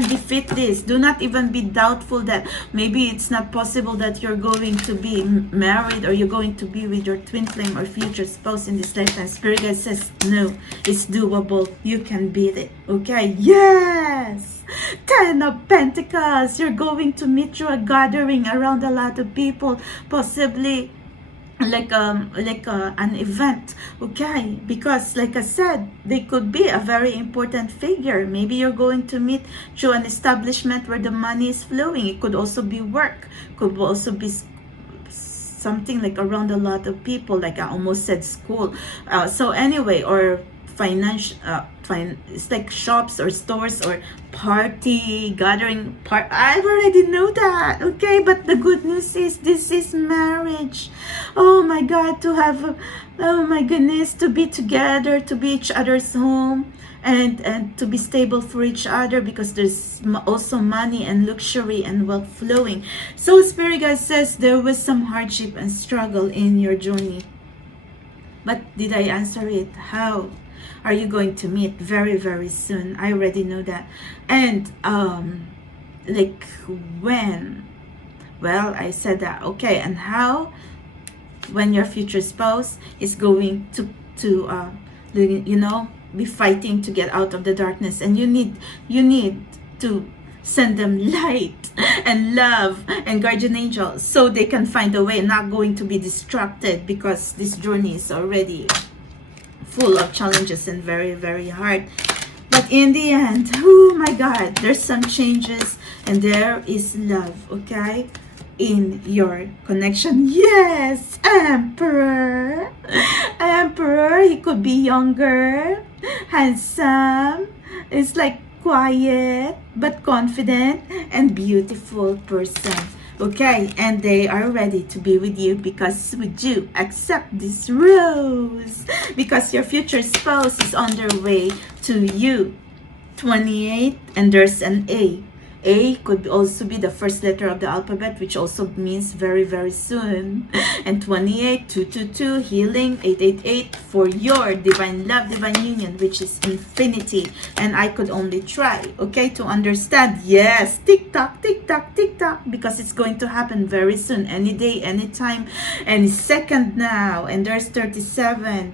defeat this. Do not even be doubtful that maybe it's not possible that you're going to be married or you're going to be with your twin flame or future spouse in this lifetime. Spirit guide says no, it's doable. You can beat it, okay? Yes! 10 of Pentacles. You're going to meet through a gathering around a lot of people, possibly like an event, okay? Because like I said, they could be a very important figure. Maybe you're going to meet through an establishment where the money is flowing. It could also be work, could also be something like around a lot of people, like I almost said school. So anyway, or financial, it's like shops or stores or party, gathering, I already know that, okay? But the good news is this is marriage. Oh my God, to have, oh my goodness, to be together, to be each other's home, and to be stable for each other, because there's also money and luxury and wealth flowing. So Spirit guide says there was some hardship and struggle in your journey. But did I answer it? How are you going to meet? Very, very soon. I already know that. And like when? Well, I said that, okay. And how? When your future spouse is going to you know, be fighting to get out of the darkness, and you need to send them light and love and guardian angels so they can find a way, not going to be distracted, because this journey is already full of challenges and very, very hard. But in the end, oh my God, there's some changes and there is love, okay, in your connection. Yes, Emperor. Emperor, he could be younger, handsome, it's like quiet but confident and beautiful person, okay? And they are ready to be with you, because would you accept this rose? Because your future spouse is on their way to you. 28, and there's an A. A could also be the first letter of the alphabet, which also means very, very soon. And 28, 222, healing, 888 for your divine love, divine union, which is infinity. And I could only try, okay, to understand. Yes, tick tock, tick tock, tick tock, because it's going to happen very soon, any day, any time, any second now. And there's 37.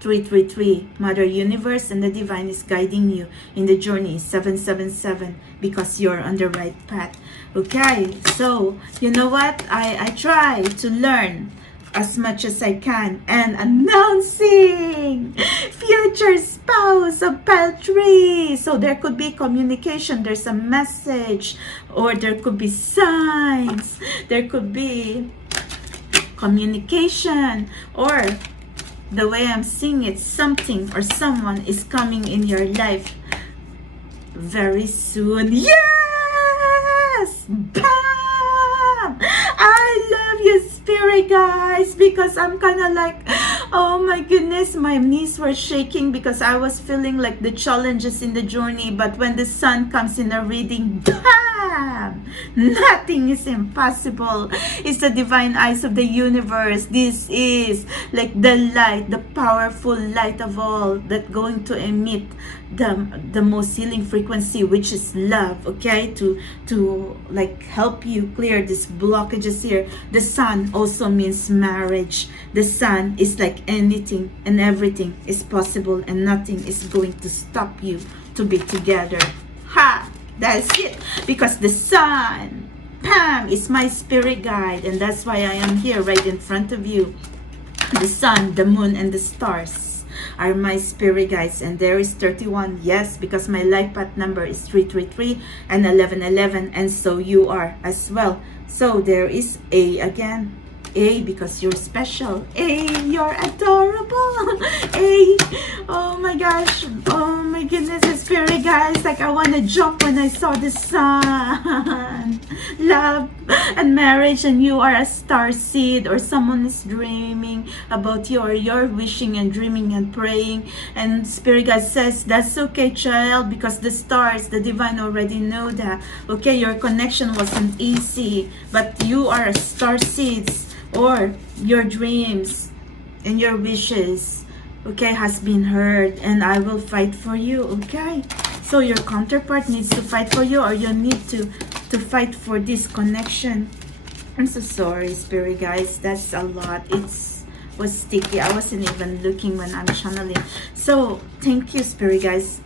333, Mother Universe and the Divine is guiding you in the journey. 777, because you're on the right path. Okay, so you know what? I try to learn as much as I can, and announcing future spouse of pile 3. So there could be communication, there's a message, or there could be signs, there could be communication, or the way I'm seeing it, something or someone is coming in your life very soon. Yes! Bam! I love you, spirit guys, because I'm kind of like, oh my goodness, my knees were shaking because I was feeling like the challenges in the journey. But when the sun comes in a reading, bam! Nothing is impossible. It's the divine eyes of the universe. This is like the light, the powerful light of all that going to emit the most healing frequency, which is love, okay, to like help you clear these blockages here. The sun also means marriage. The sun is like anything and everything is possible, and nothing is going to stop you to be together. Ha! That's it, because the sun, Pam, is my spirit guide, and that's why I am here right in front of you. The sun, the moon, and the stars are my spirit guides. And there is 31, yes, because my life path number is 333 and 1111, and so you are as well. So there is A again. A, because you're special. A, you're adorable. A, oh my gosh, oh my goodness, it's spirit guys, like I want to jump when I saw the sun. Love and marriage, and you are a star seed, or someone is dreaming about you, or you're wishing and dreaming and praying, and spirit guide says that's okay, child, because the stars, the divine, already know that. Okay, your connection wasn't easy, but you are a star seeds, or your dreams and your wishes, okay, has been heard, and I will fight for you. Okay, so your counterpart needs to fight for you, or you need to fight for this connection. I'm so sorry, spirit guys, that's a lot. Was sticky. I wasn't even looking when I'm channeling. So thank you, spirit guys.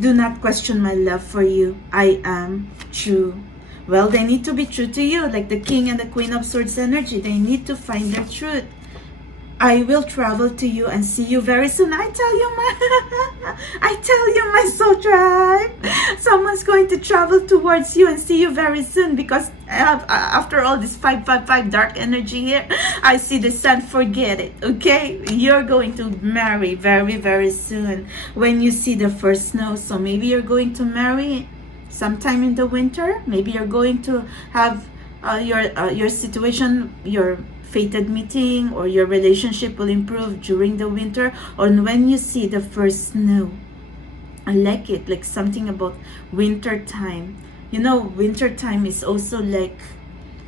Do not question my love for you. I am true. Well, they need to be true to you, like the King and the Queen of Swords energy. They need to find their truth. I will travel to you and see you very soon. I tell you, my soul tribe, someone's going to travel towards you and see you very soon, because after all this 555 dark energy here, I see the sun. Forget it, okay? You're going to marry very, very soon when you see the first snow. So maybe you're going to marry sometime in the winter. Maybe you're going to have your situation, your fated meeting, or your relationship will improve during the winter, or when you see the first snow. I like it, like something about winter time. You know, winter time is also like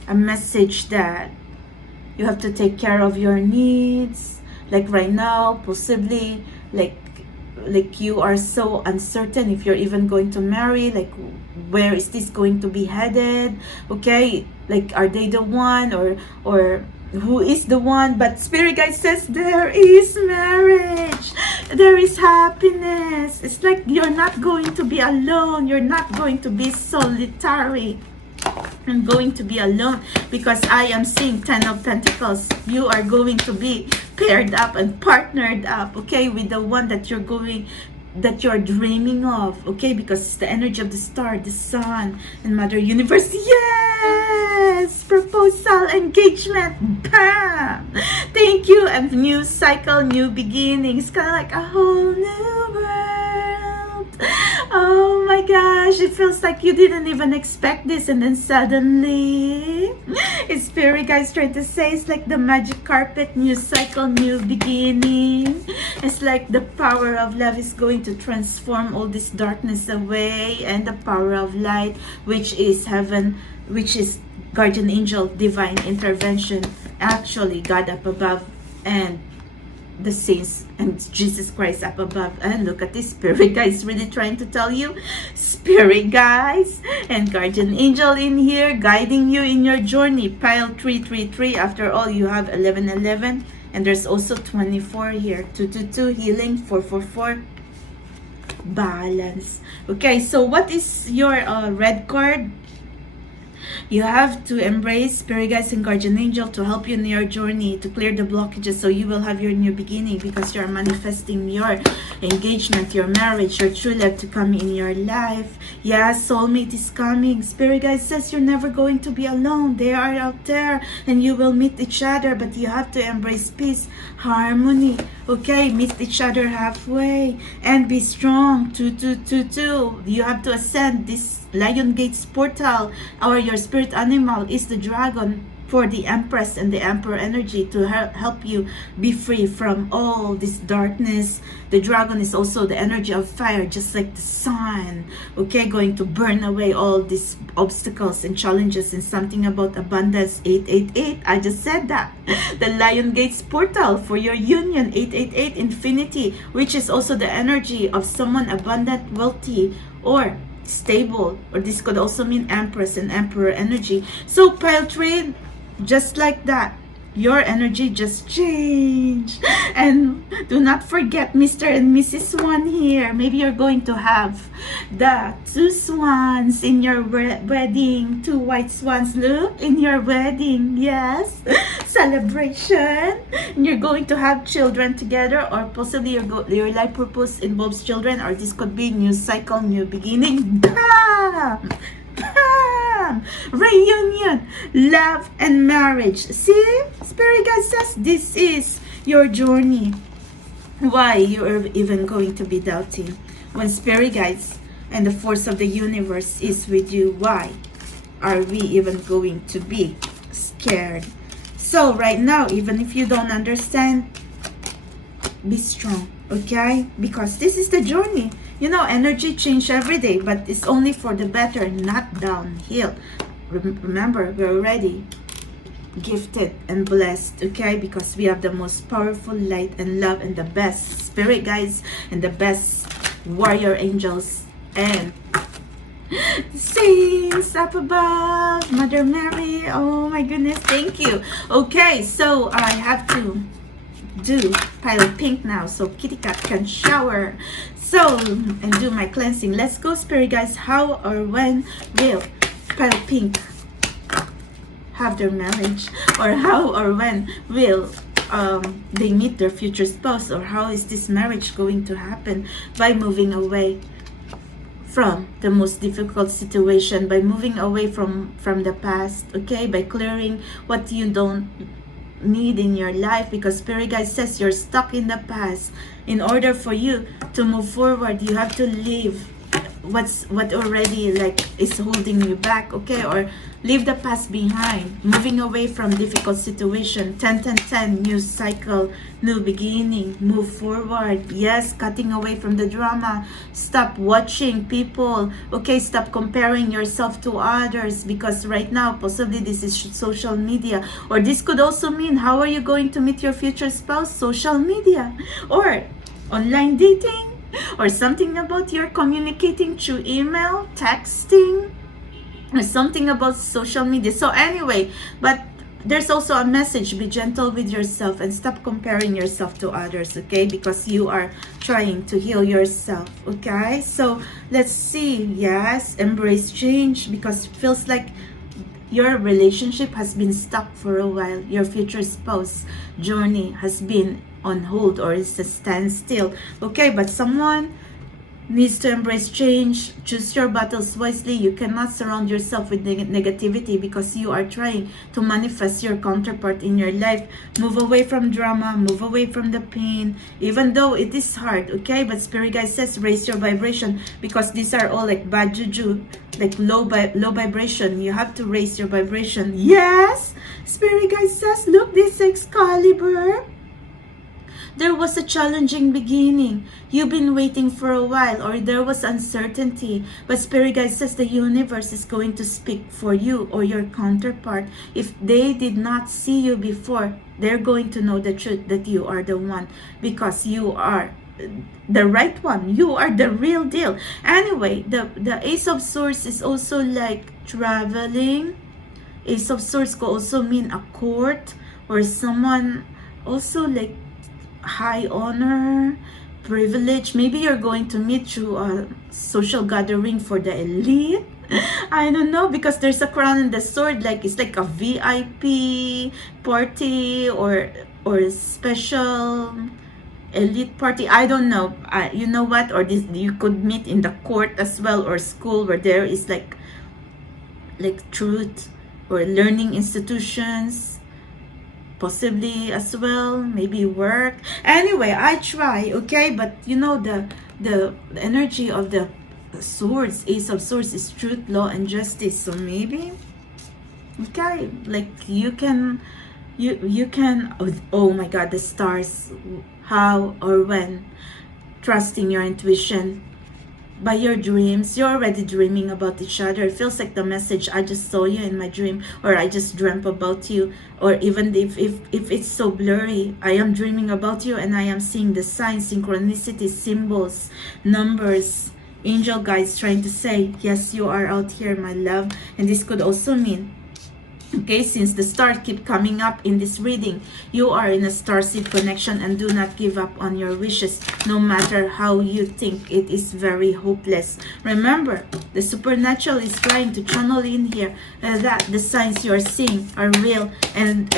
a message that you have to take care of your needs. Like right now, possibly like you are so uncertain if you're even going to marry, like where is this going to be headed, okay, like are they the one, or who is the one? But spirit guide says there is marriage, there is happiness. It's like you're not going to be alone, you're not going to be solitary. I'm going to be alone, because I am seeing 10 of Pentacles. You are going to be paired up and partnered up, okay, with the one that you're dreaming of, okay, because it's the energy of the star, the sun, and Mother Universe. Yes, proposal, engagement, bam. Thank you. A new cycle, new beginnings, kind of like a whole new world. Oh my gosh, it feels like you didn't even expect this, and then suddenly it's spirit guys trying to say it's like the magic carpet, new cycle, new beginning. It's like the power of love is going to transform all this darkness away, and the power of light, which is heaven, which is guardian angel, divine intervention, actually God up above, and the saints and Jesus Christ up above. And look at this, spirit guys really trying to tell you, spirit guys and guardian angel in here guiding you in your journey. Pile 333. After all, you have 1111, and there's also 24 here. 222, healing. 444, balance. Okay, so what is your red card? You have to embrace spirit guides and guardian angel to help you in your journey, to clear the blockages so you will have your new beginning, because you are manifesting your engagement, your marriage, your true love to come in your life. Yes, soulmate is coming. Spirit guide says you're never going to be alone. They are out there and you will meet each other, but you have to embrace peace, harmony. Okay, meet each other halfway and be strong. Two. You have to ascend this Lion Gates portal, or your spirit animal is the dragon, for the Empress and the Emperor energy, to help you be free from all this darkness. The dragon is also the energy of fire, just like the sun, okay, going to burn away all these obstacles and challenges. And something about abundance, 888, I just said that. The Lion Gates portal for your union, 888, infinity, which is also the energy of someone abundant, wealthy, or stable, or this could also mean Empress and Emperor energy. So pile trade, just like that, your energy just changed. And do not forget Mr. and Mrs. Swan here. Maybe you're going to have the 2 swans in your wedding, 2 white swans, look, in your wedding. Yes, celebration. And you're going to have children together, or possibly your life purpose involves children, or this could be new cycle, new beginning. Bam! Bam! Reunion, love, and marriage. See, Spirit guide says this is your journey. Why you are even going to be doubting when Spirit guides and the force of the universe is with you? Why are we even going to be scared? So right now, even if you don't understand, be strong, okay? Because this is the journey. You know, energy change every day, but it's only for the better, not downhill. Remember, we're already gifted and blessed, okay? Because we have the most powerful light and love, and the best spirit guides, and the best warrior angels, and saints up above. Mother Mary, oh my goodness, thank you. Okay, so I have to do pile pink now so kitty cat can shower, so, and do my cleansing. Let's go, spirit guys. How or when will pile pink have their marriage, or how or when will they meet their future spouse, or how is this marriage going to happen? By moving away from the most difficult situation, by moving away from the past, okay, by clearing what you don't need in your life, because spirit guide says you're stuck in the past. In order for you to move forward, you have to leave what already like is holding you back, okay, or leave the past behind, moving away from difficult situation. 10 new cycle, new beginning, move forward. Yes, cutting away from the drama. Stop watching people, okay, stop comparing yourself to others, because right now possibly this is social media, or this could also mean how are you going to meet your future spouse? Social media, or online dating, or something about you're communicating through email, texting, or something about social media. So anyway, but there's also a message: be gentle with yourself and stop comparing yourself to others, okay, because you are trying to heal yourself, okay? So let's see. Yes, embrace change, because it feels like your relationship has been stuck for a while. Your future spouse journey has been on hold, or is a standstill, okay? But someone needs to embrace change. Choose your battles wisely. You cannot surround yourself with negativity, because you are trying to manifest your counterpart in your life. Move away from drama, move away from the pain, even though it is hard, okay? But spirit guide says raise your vibration, because these are all like bad juju, like low vibration. You have to raise your vibration. Yes, spirit guide says, look, this Excalibur. There was a challenging beginning. You've been waiting for a while, or there was uncertainty. But spirit guide says the universe is going to speak for you or your counterpart. If they did not see you before, they're going to know the truth that you are the one, because you are the right one. You are the real deal. Anyway, the Ace of Swords is also like traveling. Ace of Swords could also mean a court, or someone also like high honor, privilege. Maybe you're going to meet through a social gathering for the elite. I don't know, because there's a crown and the sword, like it's like a VIP party or special elite party. I don't know. You know what? Or this, you could meet in the court as well, or school where there is like truth, or learning institutions, possibly as well, maybe work. Anyway, I try, okay? But you know, the energy of the swords, ace of swords, is truth, law, and justice. So maybe, okay, like you can oh my god, the stars, how or when trusting your intuition. By your dreams, you're already dreaming about each other. It feels like the message, I just saw you in my dream, or I just dreamt about you, or even if it's so blurry, I am dreaming about you and I am seeing the signs, synchronicities, symbols, numbers, angel guides trying to say, yes, you are out here, my love. And this could also mean, okay, since the stars keep coming up in this reading, you are in a starseed connection, and do not give up on your wishes, no matter how you think it is very hopeless. Remember, the supernatural is trying to channel in here that the signs you are seeing are real, and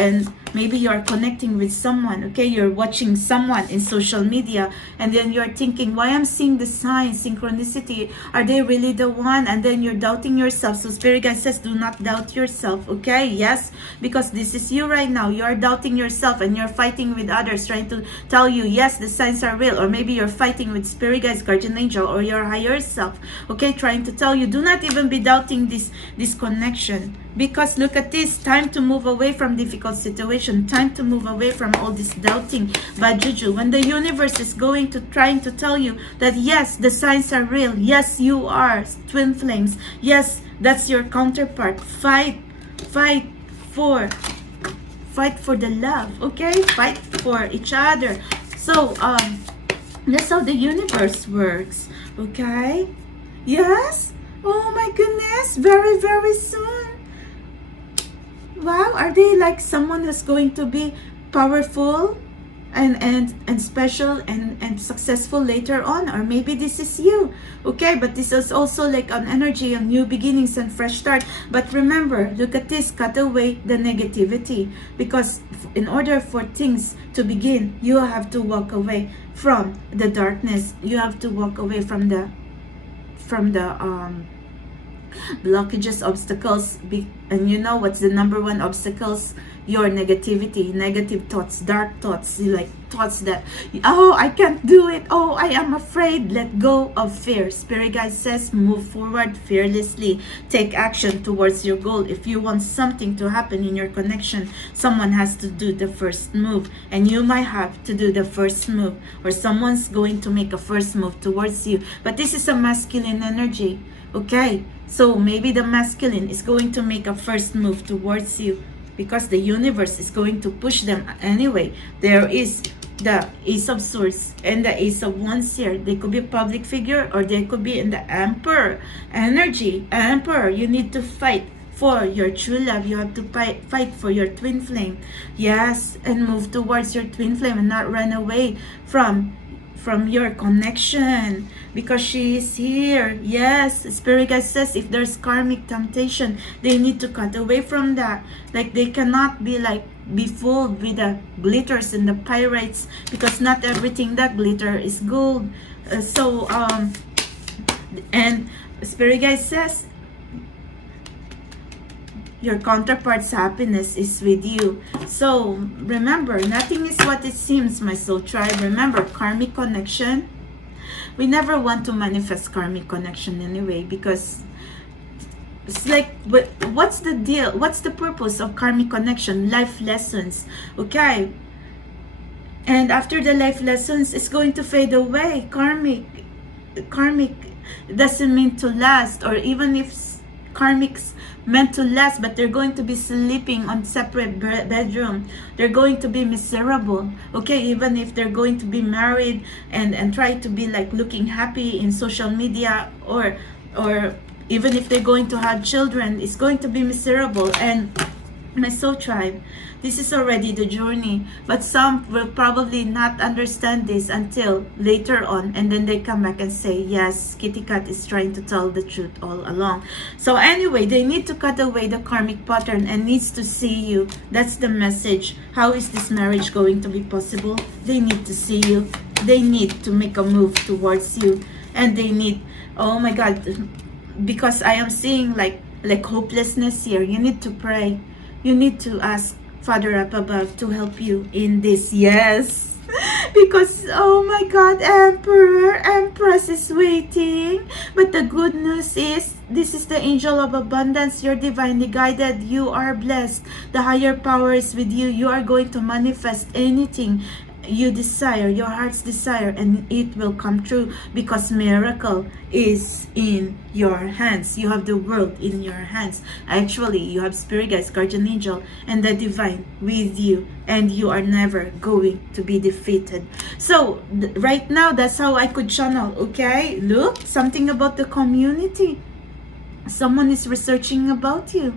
maybe you are connecting with someone, okay? You're watching someone in social media, and then you're thinking, why I'm seeing the signs, synchronicity, are they really the one? And then you're doubting yourself. So Spirit Guide says, do not doubt yourself, okay? Yes, because this is you right now. You're doubting yourself and you're fighting with others, trying to tell you, yes, the signs are real. Or maybe you're fighting with Spirit Guides, Guardian Angel, or your higher self, okay? Trying to tell you, do not even be doubting this connection. Because look at this, time to move away from difficult situation, time to move away from all this doubting, bad juju. When the universe is trying to tell you that yes, the signs are real, yes, you are twin flames, yes, that's your counterpart. Fight for the love, okay? Fight for each other. So that's how the universe works, okay? Yes. Oh my goodness, very, very soon. Wow, are they like someone who's going to be powerful and special and successful later on? Or maybe this is you, okay? But this is also like an energy of new beginnings and fresh start. But remember, look at this, cut away the negativity, because in order for things to begin, you have to walk away from the darkness. You have to walk away from the blockages, obstacles. And you know what's the number one obstacles? Your negativity, negative thoughts, dark thoughts, like thoughts that, oh, I can't do it, oh, I am afraid. Let go of fear. Spirit Guide says, move forward fearlessly. Take action towards your goal. If you want something to happen in your connection, someone has to do the first move, and you might have to do the first move, or someone's going to make a first move towards you. But this is a masculine energy, okay? So maybe the masculine is going to make a first move towards you, because the universe is going to push them anyway. There is the Ace of Swords and the Ace of Wands here. They could be a public figure, or they could be in the Emperor energy. Emperor, you need to fight for your true love. You have to fight for your twin flame. Yes, and move towards your twin flame, and not run away from your connection, because she is here. Yes, Spirit Guide says, if there's karmic temptation, they need to cut away from that. Like, they cannot be fooled with the glitters and the pyrites, because not everything that glitter is gold. And Spirit Guide says, your counterpart's happiness is with you. So remember, nothing is what it seems, my soul tribe. Remember, karmic connection. We never want to manifest karmic connection anyway, because it's like, what's the deal? What's the purpose of karmic connection? Life lessons, okay? And after the life lessons, it's going to fade away. Karmic doesn't mean to last, or even if karmic's meant to last, but they're going to be sleeping on separate bedroom, they're going to be miserable, okay? Even if they're going to be married and try to be like looking happy in social media, or even if they're going to have children, it's going to be miserable. And My soul tribe, this is already the journey, but some will probably not understand this until later on, and then they come back and say, yes, Kitty Cat is trying to tell the truth all along. So anyway, they need to cut away the karmic pattern and needs to see you. That's the message. How is this marriage going to be possible? They need to see you. They need to make a move towards you, and they need, oh my God, because I am seeing like hopelessness here. You need to pray. You need to ask Father up above to help you in this. Yes. Because, oh my God, Empress is waiting. But the good news is, this is the angel of abundance. You're divinely guided. You are blessed. The higher power is with you. You are going to manifest anything you desire, your heart's desire, and it will come true, because miracle is in your hands. You have the world in your hands. Actually, you have spirit guides, guardian angel, and the divine with you, and you are never going to be defeated. So right now, that's how I could channel. Okay, look, something about the community. Someone is researching about you,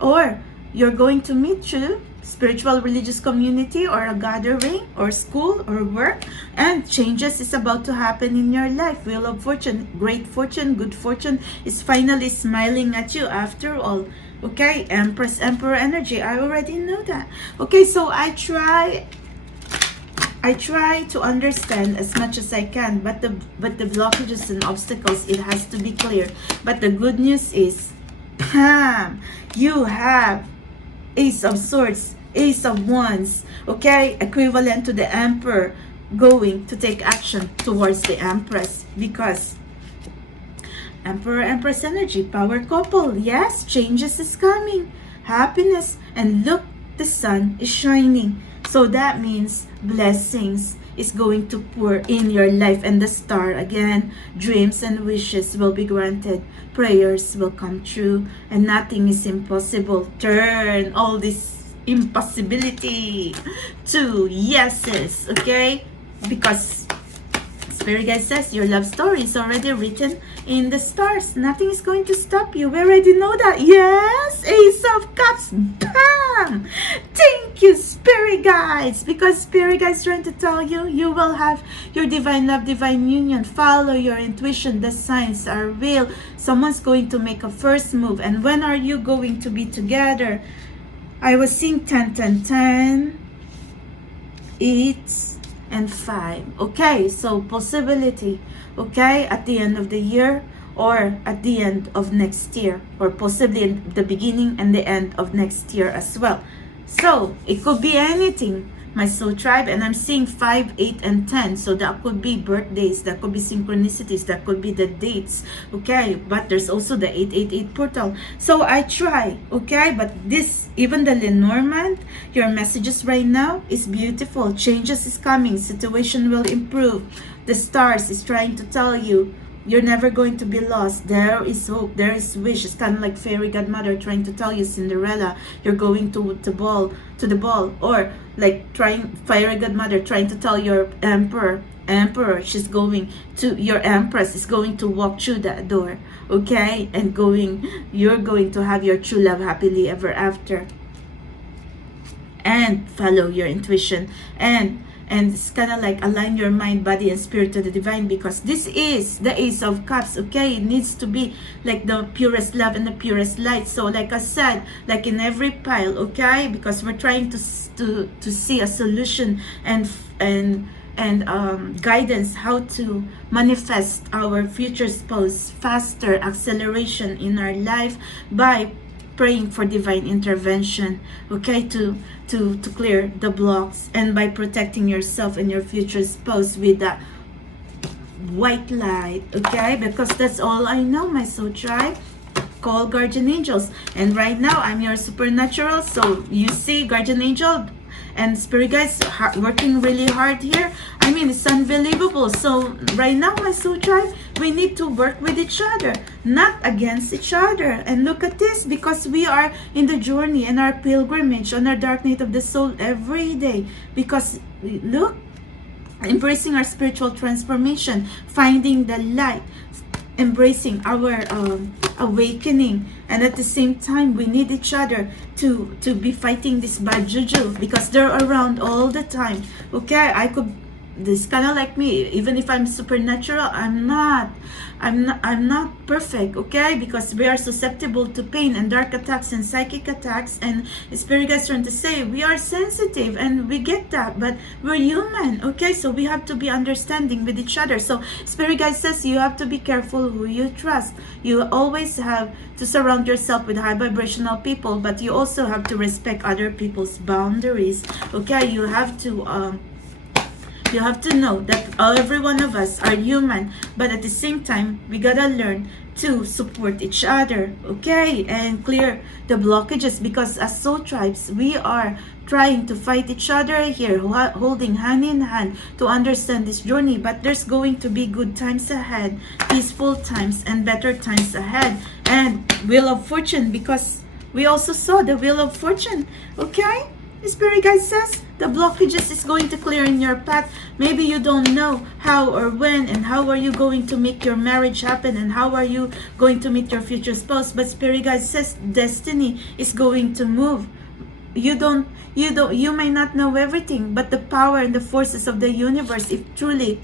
or you're going to meet you spiritual religious community, or a gathering, or school, or work, and changes is about to happen in your life. Wheel of fortune, great fortune, good fortune is finally smiling at you after all. Okay, Empress, Emperor energy, I already know that. Okay, so I try to understand as much as I can, but the blockages and obstacles, it has to be clear. But the good news is, you have Ace of Swords, Ace of Wands, okay, equivalent to the Emperor, going to take action towards the Empress, because Emperor, Empress energy, power couple, yes, changes is coming, happiness, and look, the sun is shining. So that means blessings is going to pour in your life, and the star again, dreams and wishes will be granted, prayers will come true, and nothing is impossible. Turn all this impossibility to yeses, okay? Because Spirit Guide says your love story is already written in the stars. Nothing is going to stop you. We already know that. Yes, Ace of Cups. Bam! Thank you, Spirit Guides. Because Spirit Guides trying to tell you, you will have your divine love, divine union. Follow your intuition. The signs are real. Someone's going to make a first move. And when are you going to be together? I was seeing 10, 10, 10, 8, and 5. Okay, so possibility, okay, at the end of the year, or at the end of next year, or possibly in the beginning and the end of next year as well. So it could be anything, my soul tribe. And I'm seeing 5, 8, and 10. So that could be birthdays, that could be synchronicities, that could be the dates, okay? But there's also the 888 portal. So I try, okay? But this, even the Lenormand, your messages right now is beautiful. Changes is coming. Situation will improve. The stars is trying to tell you, you're never going to be lost. There is hope. There is wish. It's kind of like fairy godmother trying to tell you, Cinderella, you're going to the ball, or like fairy godmother trying to tell your emperor, she's going to, your empress is going to walk through that door, okay, and you're going to have your true love happily ever after. And follow your intuition, and it's kind of like align your mind, body, and spirit to the divine, because this is the Ace of Cups, okay? It needs to be like the purest love and the purest light. So like I said, like in every pile, okay? Because we're trying to see a solution and guidance, how to manifest our future spouse faster, acceleration in our life by praying for divine intervention, okay, to clear the blocks, and by protecting yourself and your future spouse with that white light, okay? Because that's all I know, my soul tribe. Call guardian angels, and right now I'm your supernatural. So you see guardian angel and spirit guides working really hard here. I mean, it's unbelievable. So right now, my soul tribe, we need to work with each other, not against each other. And look at this, because we are in the journey and our pilgrimage on our dark night of the soul every day. Because look, embracing our spiritual transformation, finding the light, embracing our awakening. And at the same time, we need each other to be fighting this bad juju, because they're around all the time. Okay, I could, this kind of like me, even if I'm supernatural, I'm not perfect, okay? Because we are susceptible to pain and dark attacks and psychic attacks, and spirit guides trying to say we are sensitive, and we get that, but we're human, okay? So we have to be understanding with each other. So spirit guide says you have to be careful who you trust. You always have to surround yourself with high vibrational people, but you also have to respect other people's boundaries, okay? You have to know that every one of us are human, but at the same time, we gotta learn to support each other, okay? And clear the blockages, because as soul tribes, we are trying to fight each other here, holding hand in hand to understand this journey. But there's going to be good times ahead, peaceful times, and better times ahead. And Wheel of Fortune, because we also saw the Wheel of Fortune, okay? The spirit guide says the blockages is going to clear in your path. Maybe you don't know how or when, and how are you going to make your marriage happen, and how are you going to meet your future spouse. But spirit guide says destiny is going to move. You may not know everything, but the power and the forces of the universe, if truly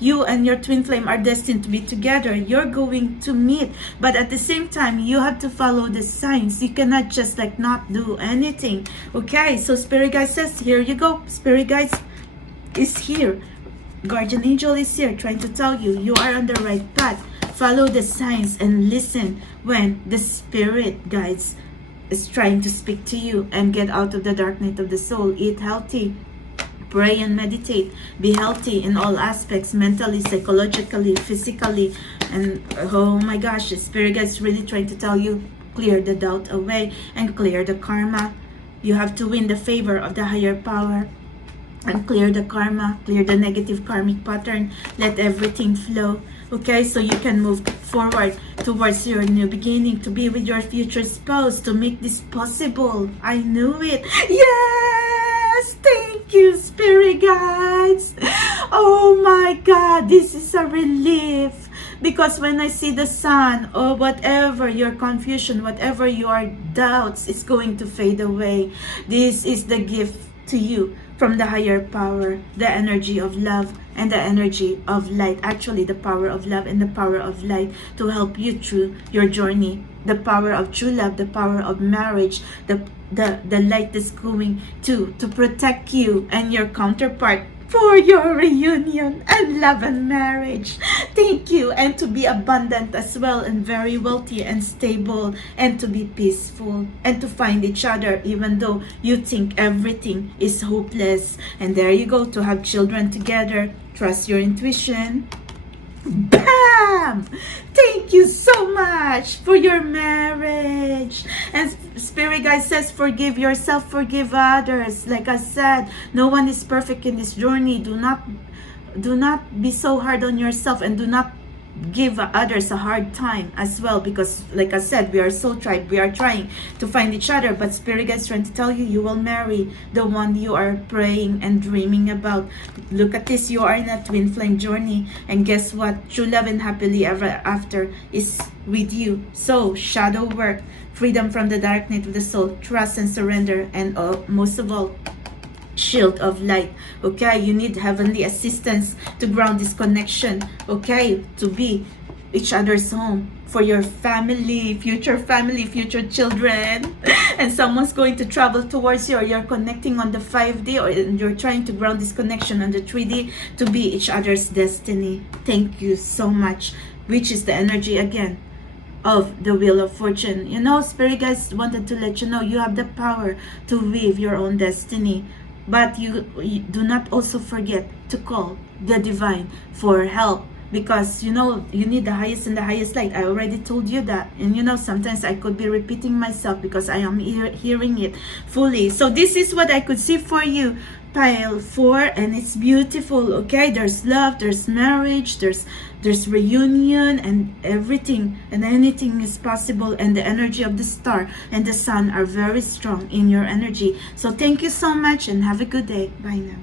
you and your twin flame are destined to be together, you're going to meet. But at the same time, you have to follow the signs. You cannot just like not do anything, okay? So spirit guide says, here you go. Spirit guide is here. Guardian angel is here trying to tell you you are on the right path. Follow the signs and listen when the spirit guides is trying to speak to you, and get out of the dark night of the soul. Eat healthy, pray and meditate, be healthy in all aspects, mentally, psychologically, physically. And oh my gosh, the spirit guide is really trying to tell you, clear the doubt away and clear the karma. You have to win the favor of the higher power and clear the karma, clear the negative karmic pattern. Let everything flow, okay? So you can move forward towards your new beginning, to be with your future spouse, to make this possible. I knew it. Yes, thank you, spirit guides. Oh my God, this is a relief, because when I see the sun, or whatever your confusion, whatever your doubts, is going to fade away. This is the gift to you from the higher power, the energy of love and the energy of light. Actually, the power of love and the power of light to help you through your journey. The power of true love, the power of marriage, the light that's going to protect you and your counterpart for your reunion and love and marriage. Thank you. And to be abundant as well, and very wealthy and stable, and to be peaceful, and to find each other even though you think everything is hopeless. And there you go, to have children together. Trust your intuition. Bam! Thank you so much for your marriage. And spirit guide says, forgive yourself, forgive others. Like I said, no one is perfect in this journey. Do not be so hard on yourself, and do not give others a hard time as well, because like I said, we are soul tribe. We are trying to find each other, but spirit guide is trying to tell you, you will marry the one you are praying and dreaming about. Look at this, you are in a twin flame journey, and guess what? True love and happily ever after is with you. So shadow work, freedom from the dark night of the soul, trust and surrender, and most of all, shield of light. Okay, you need heavenly assistance to ground this connection, okay, to be each other's home for your family, future children. And someone's going to travel towards you, or you're connecting on the 5D, or you're trying to ground this connection on the 3D to be each other's destiny. Thank you so much, which is the energy again of the Wheel of Fortune. You know, spirit guides wanted to let you know you have the power to weave your own destiny. But you do not also forget to call the divine for help, because you know you need the highest and the highest light. I already told you that, and you know sometimes I could be repeating myself because I am hearing it fully. So this is what I could see for you, pile 4, and it's beautiful. Okay, there's love, there's marriage, there's reunion, and everything and anything is possible. And the energy of the star and the sun are very strong in your energy. So thank you so much, and have a good day. Bye now.